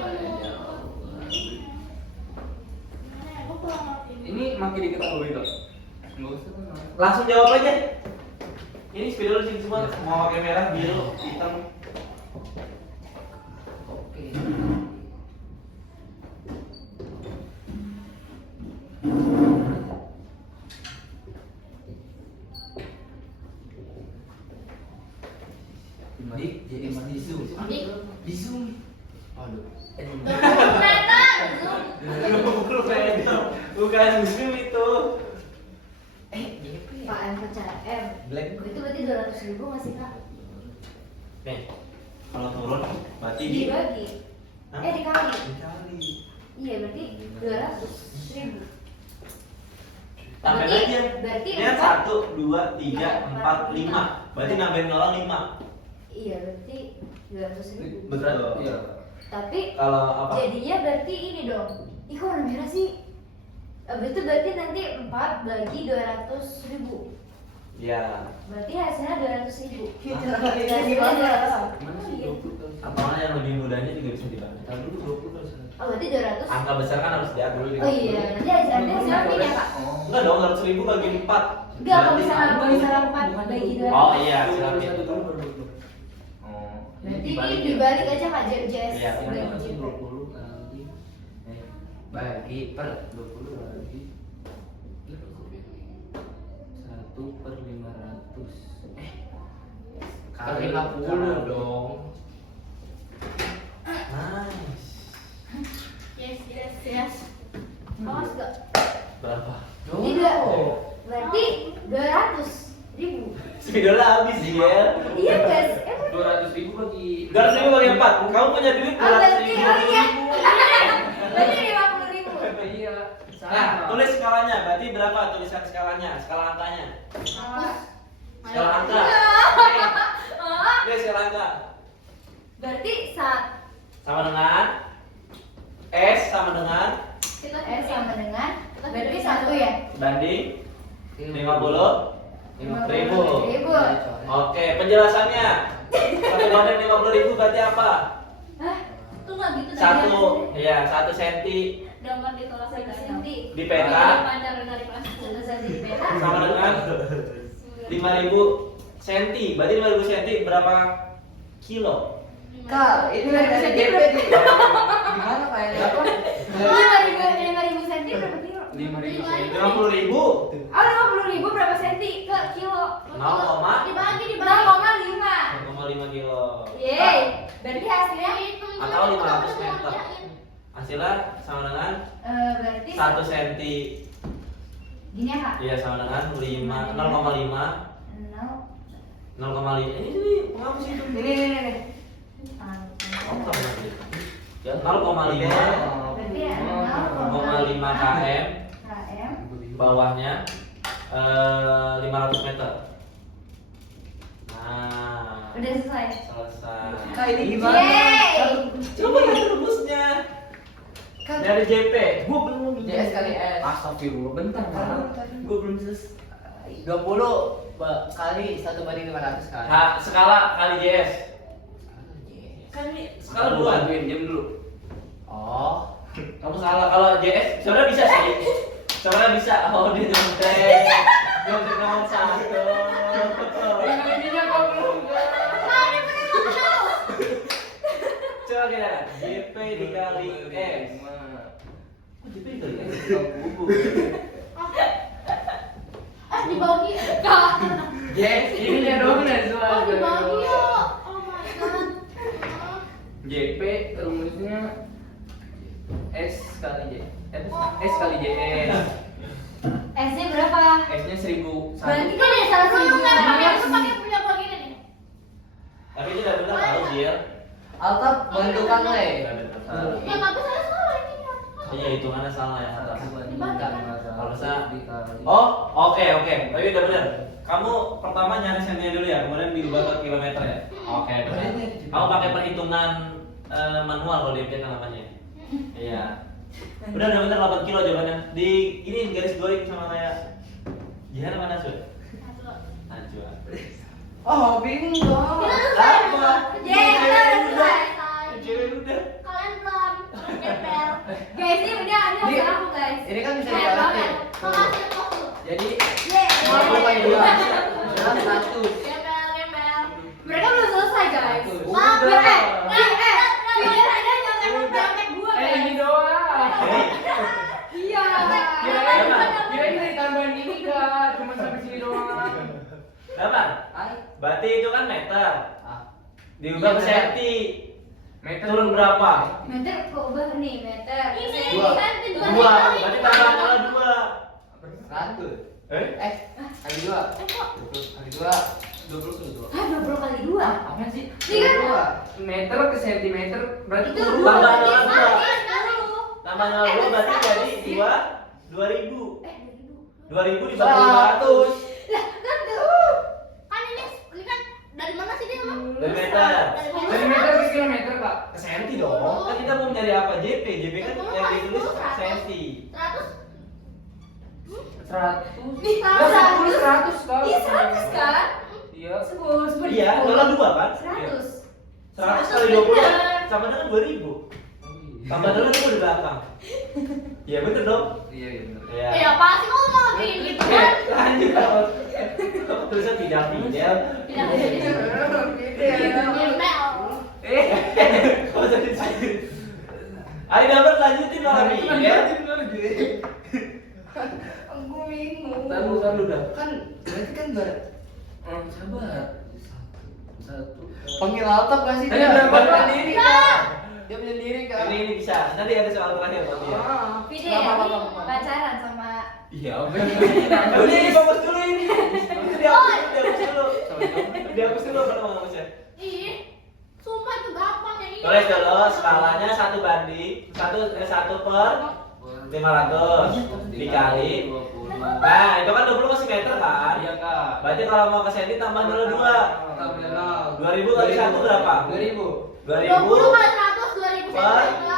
Gimana ya? Gue kurang ngerti makin diketahui kok. Enggak usah kan. Langsung jawab aja. Ini spidol sini semua mau pakai merah, biru, hitam. Oke. Dik, jadi di zoom. Dik. Di zoom. Aduh. 20 meter. Zoom. 20 meter. Bukan zoom itu. JP. Pak M pecah M. Black. Itu berarti 200.000 nggak sih kak? Nih, kalau turun berarti di Dibagi. Hah? Dikali. Dikali. Iya berarti 200.000. tambahin Berarti- aja. berarti Ini kan empat. 1, 2, 3, 4, 5. Berarti nambahin orang 5. Iya berarti 200.000. Betul. Iya. Tapi Kalau apa? jadinya berarti ini dong. Ih kok warna merah sih? Itu berarti nanti 4 bagi 200.000. Ya. Berarti hasilnya 200.000. Cara Hasilnya gimana? 200.000. Mana Oh, sih iya. 20 Apalagi yang lebih mudahnya juga bisa dibantu. Tahu dulu 20%. Oh berarti 200. Angka besar kan harus diatur dulu. Oh iya, nanti hasilnya siapa ya kak? Oh. Enggak dong, 100.000 bagi 4. Enggak, kalau misalnya 4 bagi 200. Oh iya, Dulu silakan. satu dulu baru 20. Oh. Berarti dibalik ini ya? dibalik aja kak Jess. Iya, Ini benar. masih 20 kali bagi per 20 bagi 1 per 500 Per 50 dong. Nice. Yes, yes, yes. Awas gak? Berapa? Tidak. Berarti 200.000. Spidolnya habis ya. Iya guys. 200.000 bagi 200.000 bagi 4. Kamu punya duit Oh, berarti 200.000. oh iya. Berarti 50.000. Iya. Nah, tulis skalanya. Berarti berapa tulisan skalanya? Skala angkanya. Skala angka. Oke, skala angka. Berarti Sama dengan S sama dengan Kita sama dengan berarti 1 ya. banding 50 ribu. 50.000. Oke, penjelasannya. 1 banding 50.000 berarti apa? Hah? Itu nggak gitu. 1 senti Gambar di kelas 1 kita. senti. di peta Panjang dari kelas 1 senti di peta. sama dengan 5.000 senti. Berarti 5.000 senti berapa kilo? Kak, ini dari JP nih. Gimana kayaknya? 5.000 senti berapa kilo? 5.000 senti. 50.000. Oh 50.000 berapa senti ke kilo? 0, Dibagi 0,5. 1,5 kilo. Yeay. Berarti hasilnya Atau 500 meter. Hasilnya sama dengan berarti 1 senti. gini ya kak? Iya, sama dengan 0,5. 0,5. Ini penghapus itu. Ini. Oh, berarti. Ya, 0,5. Berarti ya 0,5 km. km. Bawahnya 500 meter. Nah, Udah selesai. selesai. Kak, ini gimana? Yeay. Coba lihat rumusnya. Dari JP, gua belum. JS kali S. Astagfirullah, bentar. Gua belum selesai. 20 kali 1 banding 500 kan. Skala kali JS. Kan ini skala duluan. Diam dulu. Oh. Kamu salah. Kalau JS sebenarnya bisa sih. Sebenarnya bisa. Oh, dia nyontek. Nyontek nomor 1. Ininya kok belum. Coba kita lihat. JP dikali S. Kok JP dikali S? Dibagi. Kak. Yes, ininya dong Oh, dibagi ya. Oh my god. JP rumusnya S kali J. S kali JS. S-nya berapa? S-nya 1001. Berarti kan ada salah Kalau lu 1.000. nggak pakai itu pakai punya gua gini nih. Tapi ini udah benar tahu, Jil. Alta bentukan le. Udah benar tahu. Ya tapi saya salah ini. Iya, hitungannya salah ya atas. Harusnya Oh, oke. Tapi udah benar. Kamu pertama nyari sentinya dulu ya, kemudian diubah ke kilometer ya. Oke, benar. Kamu pakai perhitungan manual kalau di kan namanya. Iya. Udah benar 8 kilo jawabannya. Di ini garis goring sama kayak Jihan mana Najwa? Najwa. Oh, bingung dong. Apa? Yeay, kita udah selesai. Cewek udah. Kalian belum. Kalian nempel. Guys, ini udah Ini- udah aku guys. Ini kan bisa Keren dibalik banget. nih. Makasih, makasih. Jadi Yeay. 50 kali 2 adalah 100. Gembel, gembel. Mereka belum selesai guys. Maaf, Udah. Video ada yang nyontek gua guys. Ini doang. Iya. Kirain dari tambahan ini kak, cuma sampai sini doang. Dapat. Ay, Berarti itu kan meter. ah, Diubah ke Iya, senti. Meter Turun berapa? Meter kok ubah nih meter. Ini Dua. nanti dua. Dua. Berarti tambahan adalah 2. 100. Eh? Kali 2. kok 20 kali 2. 20 Hah 20 kali 2. Apa sih? Iya. 2. meter ke sentimeter berarti Itu turun. dua. Tambahan Iya, adalah 2. Dua. Tambahan adalah 2 berarti jadi 2000. 2000 dibagi 500. Lah kan tuh. Kan ini kan dari mana sih dia emang? Dari meter. Dari meter ke kilometer kak. Ke senti dong. Kan kita mau nyari apa? JP. JP kan yang ditulis 100. senti. 100. 100. Ih, 100 kak. Iya 100 kan? Iya. 10 Iya, adalah 2 kan? 100. 100 kali 20 sama dengan 2000. Tambah dulu itu di belakang. Iya bener dong. Iya, iya benar. Iya. Ya pasti kamu mau bikin gitu kan? Lanjut kalau tulisan tidak fidel. Tidak bisa. Gembel. Kok jadi sih? Ayo dapat lanjutin malam ini ya. Aku bingung. Tahu dah. Kan berarti kan sabar. Satu. Panggil Altaf gak sih? Tadi berapa kali ini? Enggak. Dia menyendiri kan? Ini bisa. Nanti ada soal terakhir nanti ya. Video ya, ini pacaran sama Iya, bener. Udah ini fokus dulu ini. Itu dihapus dulu. Dihapus dulu kalau mau ngapusnya. Ih, sumpah itu gampang ya ini. Tulis dulu skalanya 1 banding 1 per 500 dikali. 20. Nah, itu kan 20 masih meter kan? Iya kak. Berarti kalau mau ke senti tambah dulu 2. Tambah nol. 2000 kali 1 berapa? 2000. 20 2000 kali 100, 2000 per cm.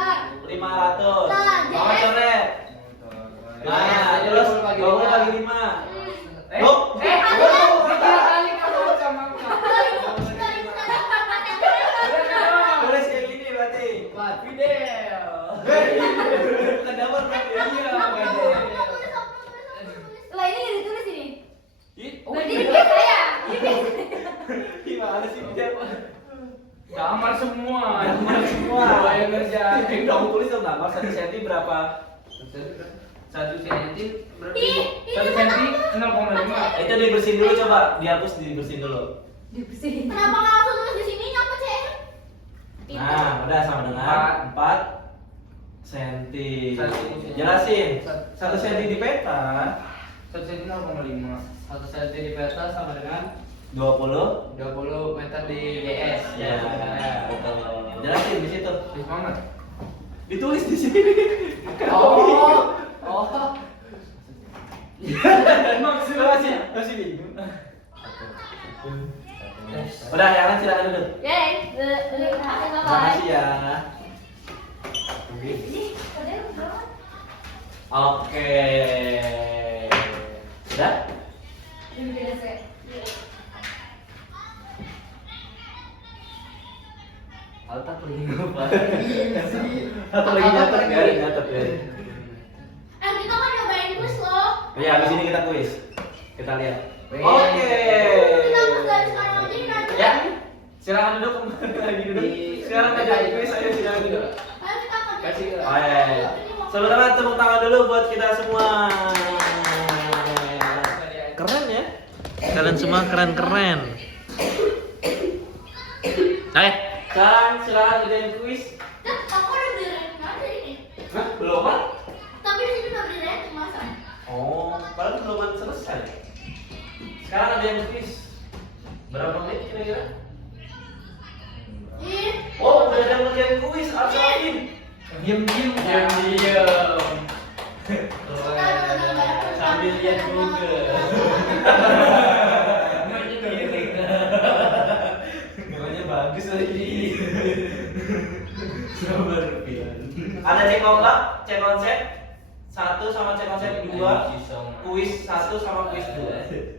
500. Nah, Mau jadi- coret. Nah, terus 20 kali 5. Eh, Oh, tiga kali kamu sama kak. 2000 kali 4 cm. tulis kayak gini berarti. Buat video. Bukan dapat berarti ya. Iya, Lah ini nggak ditulis ini. Oh, Berarti ini biasa ya? Ini biasa. Gimana sih dia? Kamar semua. Gambar semua. Ayo ngerjain. Dong tulis dong gambar 1 cm berapa? 1 cm berarti Ih, 1 senti 0,5. Itu dibersihin dulu coba, dihapus dibersihin dulu. Dibersihin. Kenapa nggak langsung tulis di sini apa sih? Nah, udah sama dengan 4 cm. Jelasin. 1 cm di peta 1 senti 0,5. 1 cm di peta sama dengan 20. 20 meter di GS. Ya, betul. Jelasin di situ. Di mana? Ditulis di sini. Oh. Masih bingung. Udah, yang lain silakan duduk. Yeay. Terima kasih ya. Ih, padahal berapa? Oke. Sudah? Ini beda saya. Alta lagi ngapain? Atau lagi nyatet ya? Kita kan nyobain kuis loh. Ya, habis ini kita kuis. Kita lihat. Wih. Oke. Kita harus dari sekarang aja kita aja. Ya, silakan duduk kembali lagi duduk. Sekarang kita kuis, ayo silakan duduk. Ayo kita akan Kasih. Oke. Sebenarnya tepuk tangan dulu buat kita semua. Keren ya? Kalian semua keren-keren. Oke, sekarang silakan kerjain kuis. Aku udah beli ranking aja ini. Hah? Belum kan? Tapi di sini udah beli ranking masa. Oh, padahal belum selesai. Sekarang ada yang kuis. Berapa menit kira-kira? Ih, Oh, udah ada yang ngerjain kuis, Alsafin. Diam-diam. Sambil lihat Google. Namanya bagus lagi. Sabar pian. Ada cek ombak, cek konsep 1 sama cek konsep 2, kuis 1 sama kuis 2.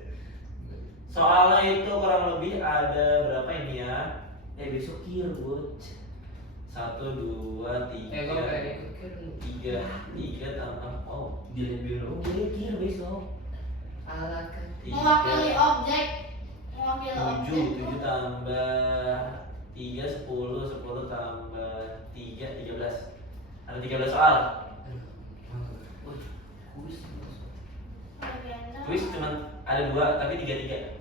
Soalnya itu kurang lebih ada berapa ini ya? Besok kira buat 1, 2, 3. Gue kayak ikut 3 tambah Dia bilang, oh dia besok. alat kan. Mewakili objek. Mewakili 7 objek. tambah 3 10 tambah 3 13. Ada 13 soal. Legenda. Kuis cuma ada 2 tapi 3.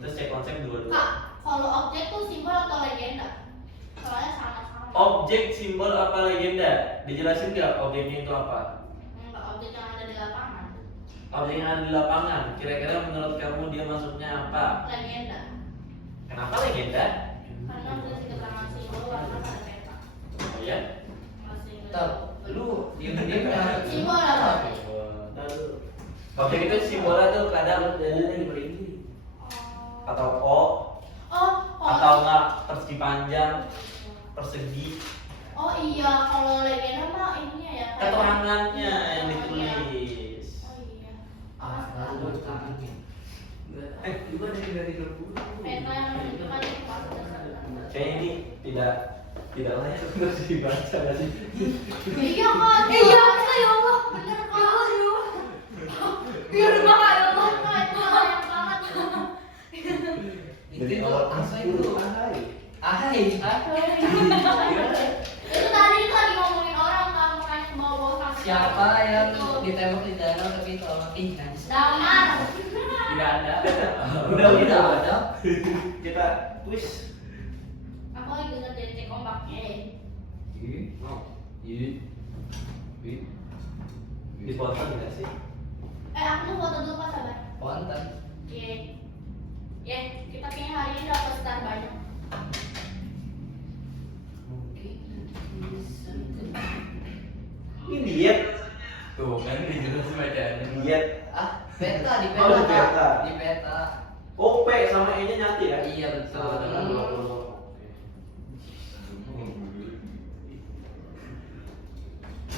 Terus cek konsep 2. Kak, kalau objek tuh simbol atau legenda? Soalnya sama-sama. Objek, simbol apa legenda? Dijelasin nggak objeknya itu apa? Enggak, objek yang ada di lapangan. Objek yang ada di lapangan. Kira-kira menurut kamu dia maksudnya apa? Legenda. Kenapa legenda? Karena berisi keterangan simbol warna pada peta. Oh ya? Masih Tab, lu diam-diam kan. simbol apa? Objek itu simbolnya tuh kadang atau O Oh, atau enggak persegi panjang, persegi, Oh iya, kalau legenda mah ininya ya. kayak- keterangannya yang Oh, ditulis. Oh iya. Lu tangan. Juga dari Peta yang menunjukkan informasi dasar. Kayaknya ini tidak layak untuk dibaca nggak sih? Iya kak. Iya kak ya Allah. Bener kak. Biar banget ya Allah. Kak itu layak banget. Itu apa itu? Ahai. Itu tadi itu lagi ngomongin orang kak, makanya bawa-bawa saksi. Siapa yang Itu. ditembak di danau tapi tolong najis? Damar. Tidak ada. Udah ada. Kita kuis. Aku lagi denger jadi cek ombak. Dipotong nggak sih? Aku foto dulu pak sabar. Konten. Kita kayaknya hari ini dapat star banyak. Ini diet. Tuh kan dijelas bacaannya. Diet. Ah, peta di Oh, di peta. peta. Di peta. Oh, P sama E nya nyati ya? Iya betul. Sama dengan 20.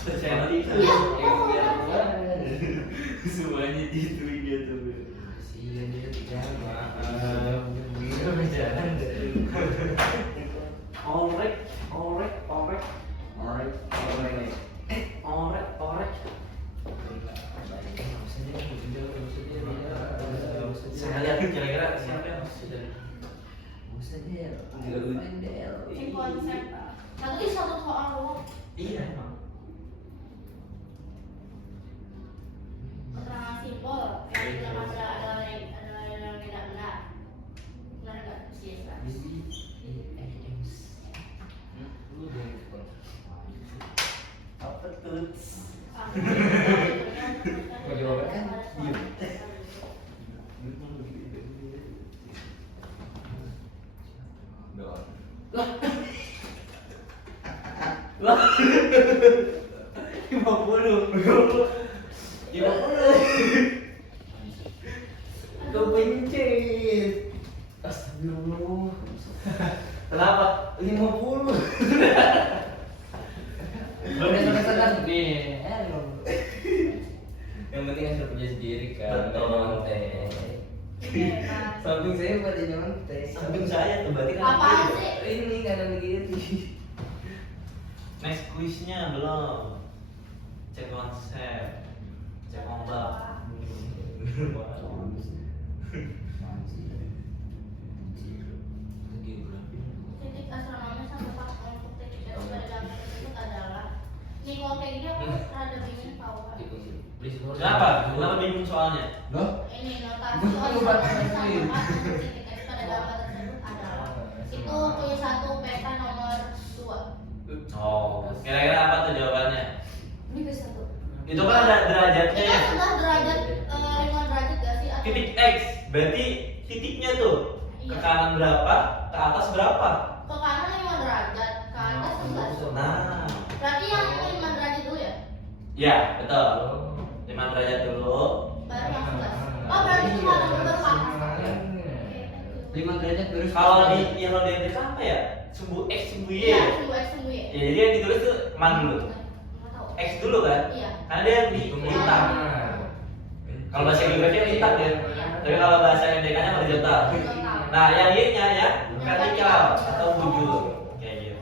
Terjadi Iya. Semuanya dihitungin dia tuh. Kasihan dia tidak. Berjalan. Orek. Saya lihat kira-kira siapa yang sudah Cek konsep. Satu satu soal doang. iya emang. Keterangan simbol yang bilang ada yang tidak benar. Benar nggak? Yes, Pak. Apa tuh? Mau jawaban kan? Iya. Lah. 50. Kepencet. Astagfirullah. Kenapa? 50. Udah sadar nih. Yang penting hasil kerja sendiri kan. Betul. Nyontek. Iya, Pak. Samping saya pada nyontek. Samping saya tuh berarti kan. Apaan sih? Ini kanan kiri. Next quiznya belum. Cek konsep. Cek ombak. Titik astronomi sampai pas untuk titik S pada gambar tersebut adalah nih kalau kayak gini aku rada bingung tahu Kak. Kenapa? Kenapa bingung soalnya? Ini notasi astronomi sampai pas untuk titik S pada gambar tersebut adalah itu tulis 1 peta nomor 2. Oh, kira-kira apa tuh jawabannya? Ini ke satu. Itu kan ada derajatnya Itu ya. sudah derajat 5 derajat gak sih? Atau- Titik X, berarti titiknya tuh ke Iya. kanan berapa, ke atas berapa? Ke kanan 5 derajat, ke atas 11. Nah, Berarti yang 5 derajat dulu ya? ya betul. 5 derajat dulu. Baru yang 11. Oh berarti cuma baru ke atas. Oke, 5 derajat baru. Kalau di yang lo DMTK apa ya? Sumbu X, sumbu Y. Iya, ya? sumbu X sumbu Y. Ya, jadi yang ditulis tuh mana dulu? Nggak tahu. X dulu kan? Iya. Karena dia yang di lintang. Kalau bahasa geografi yang lintang ya. Tapi kalau bahasa MDK nya horizontal. Horizontal. Nah, yang Y-nya ya vertikal atau bujur kayak gitu.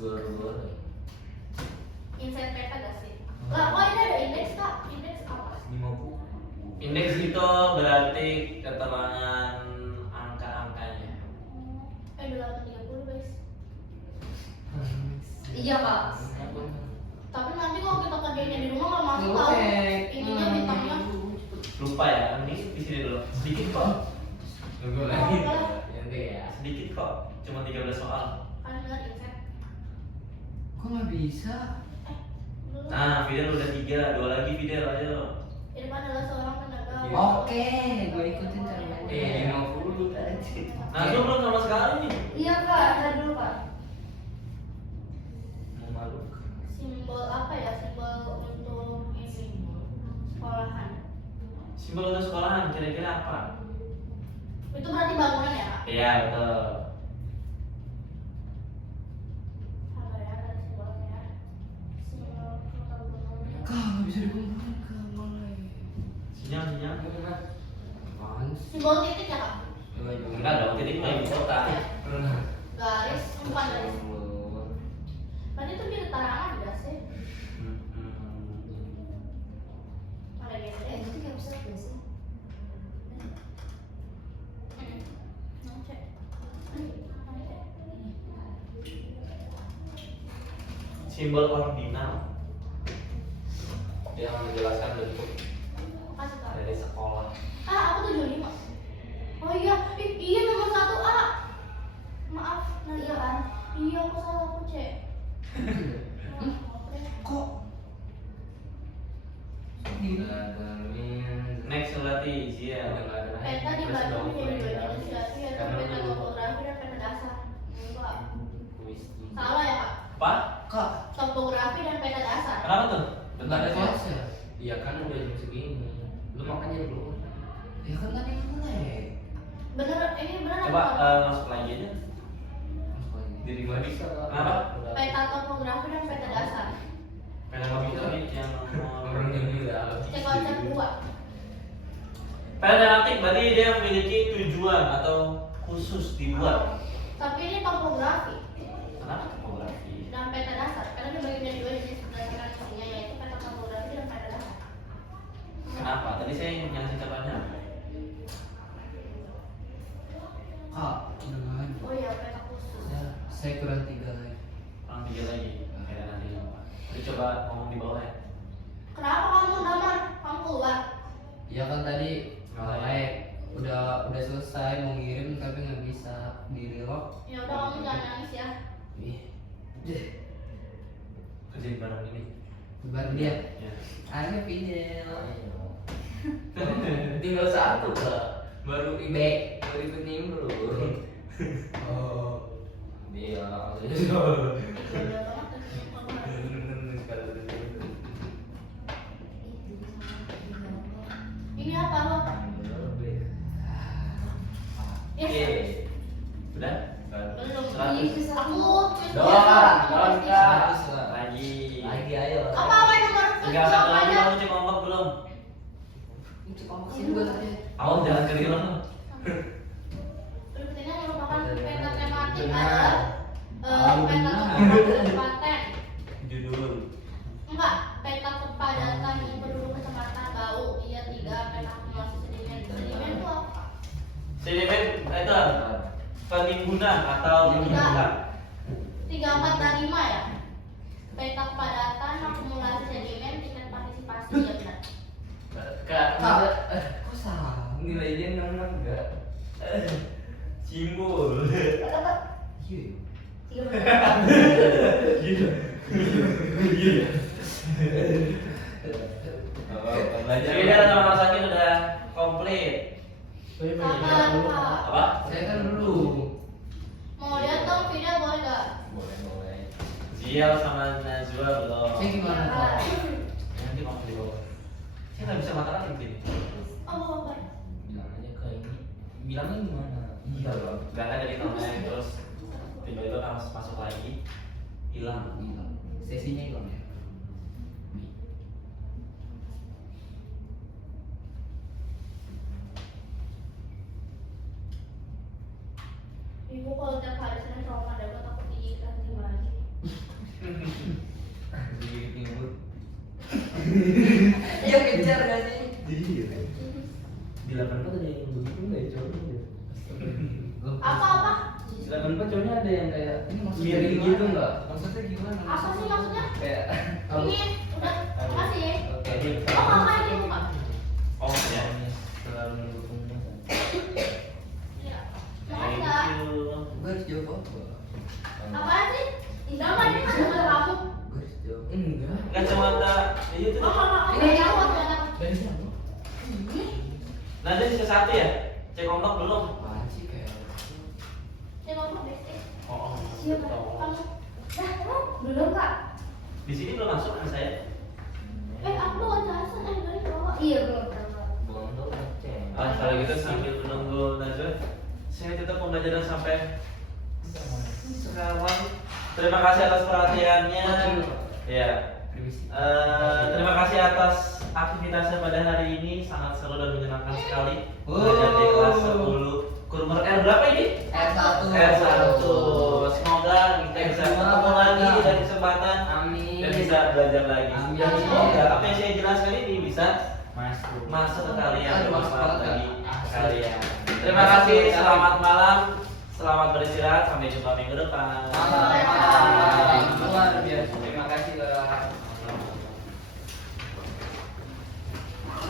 Boleh. Insight peta gak sih? Lah, kok ini ada indeks kak? Indeks apa? 50. Indeks itu berarti keterangan angka-angkanya. Udah 30 guys. Iya kak. Tapi nanti kalau kita kerjainnya di rumah nggak masuk Nggak tahu. boleh. Ininya bintangnya. Lupa ya, ini di sini dulu. Sedikit kok. Tunggu lagi. Nanti ya. Sedikit kok. Cuma 13 soal. Kan benar insight. Kok nggak bisa? Belum. Nah, Fidel udah 3, 2 lagi Fidel, ayo. Irfan adalah seorang tenaga. Oke, gue ikutin cara mainnya. 50 tadi. Nah, lu belum sama sekali nih. Iya kak, ada dulu kak. Memalukan. Simbol apa ya? Simbol untuk ini sekolahan. Simbol untuk sekolahan kira-kira apa? Itu berarti bangunan ya kak? Iya, betul. Sabar ya, ada simbolnya. Simbol kota bangunan. Kak, nggak bisa dikumpulin kak, mulai. Sinyal. Apaan sih? Simbol titik ya kak? Enggak dong, titik mah ibu kota. Garis, bukan garis. Berarti itu di keterangan gak sih? Ada gitu deh. Itu kayak bisa gak sih? Ngecek. Simbol ordinal yang menjelaskan bentuk Kasih tau. dari sekolah. Aku 75. Oh iya, iya nomor 1 A. Maaf, nanti Iya kan? Iya, aku salah, aku cek. Kok? Next berarti iya. Peta dibagi menjadi 2 jenis yaitu peta topografi dan peta dasar. Enggak. Salah ya kak? Apa? Kak, Topografi dan peta dasar. Kenapa tuh? nggak ada kelas ya? Iya kan udah jam segini. Lu makanya belum. Ya kan tadi mulai. Bener, ini bener Coba apa? masuk lagi aja. Jadi gak bisa. Kenapa? Peta topografi dan peta dasar. Pengen ngomong tadi yang Orang yang bilang. Cek konsep 2. Peta tematik berarti dia memiliki tujuan atau khusus dibuat. Tapi ini topografi Kenapa topografi? dan peta dasar. Karena dibagi menjadi 2 jenis berdasarkan isinya yaitu peta topografi dan peta dasar. Kenapa? Tadi saya yang singkatannya. Kak, udah lagi. Oh iya, peta khusus. Saya kurang 3 lagi. Kurang 3 lagi. Oke, nanti lupa. Jadi coba ngomong di bawah ya. Kenapa kamu damar? Kamu keluar? Ya kan tadi Oh, mulai udah selesai mau ngirim tapi nggak bisa di reload. Ya udah kamu jangan nangis ya. Ih, Kerjain bareng ini. baru dia. Ya. Ayo Fidel. Tinggal satu kak. Baru B. baru ikut nimbrung. Oh. Iya. Udah banget tuh. Ini apa lo? Yes. Oke. Udah? Belum. Seratus. Aku Doa, Seratus lagi. Lagi ayo. Apa apa nomor? Tinggal satu lagi kamu cek ombak belum? Itu sini gua tadi. Awas jangan kering. Berikutnya merupakan peta tematik Benar. adalah peta Benar. kabupaten. Judul. Enggak, peta kepadatan penduduk kecamatan Bau. Iya, 3 peta akumulasi sedimen. Sedimen itu apa? Sedimen itu penimbunan atau penimbunan. 34 ya. Peta kepadatan akumulasi sedimen tingkat partisipasi ya benar. Kak, Kok salah? nilainya 6 enggak? Simbol. Iya. 3 Jadi dia sama sakit udah komplit. Sabar, Pak. Apa? Saya kan dulu. Mau lihat dong video boleh gak? Boleh. Zial sama Najwa belum. Saya gimana kak? Nanti ngomong di bawah. Saya nggak bisa matematik sih. Oh, baik. Bilang aja ke ini. Bilangnya gimana? Iya loh. Karena dari namanya terus tiba-tiba pas masuk lagi hilang. Hilang. Sesinya hilang ya. Ibu kalau tiap hari Senin trauma dapat takut diikat lagi. Jadi nyebut. Iya kejar gak sih? Iya. Di 84 ada yang begitu nggak ya cowoknya? Apa? Di 84 cowoknya ada yang kayak Ini maksudnya miring gimana? gitu nggak? Maksudnya gimana? Apa sih maksudnya? Kayak Ini udah kasih ya. oke. Oh kakak ini bukan? Oh ya. Selalu mendukungnya. Iya. Thank Masa? you. Gue harus jawab apa? Apaan sih? Indah mah ini kan udah kamu. Gue harus jawab. Enggak. Kacamata itu tuh. Oh kakak Ini ini kamu dari siapa? Nanti sisa satu ya. Cek ombak belum. Apaan sih kayak? Saya ngomong besti. Oh. Siapa? Kamu. Nah, emang belum kak? Di sini belum masuk kan saya. Aku bawa jelasan dari bawah. Iya belum tahu. Belum tahu ngecek. Kalau gitu sambil menunggu Najwa, saya tutup pembelajaran sampai sekarang. Terima kasih atas perhatiannya. Ya. Terima kasih atas aktivitasnya pada hari ini, sangat seru dan menyenangkan sekali. Belajar di kelas 10 Kurmer R berapa ini? R1. R1. Semoga kita bisa ketemu lagi di lain kesempatan Amin. dan bisa belajar lagi. Amin. Semoga apa yang saya jelaskan ini bisa Masuk. ke kalian, Aduh, masuk bermanfaat banget, bagi Kak. kalian. Terima kasih, selamat malam, selamat beristirahat, sampai jumpa minggu depan. Bye.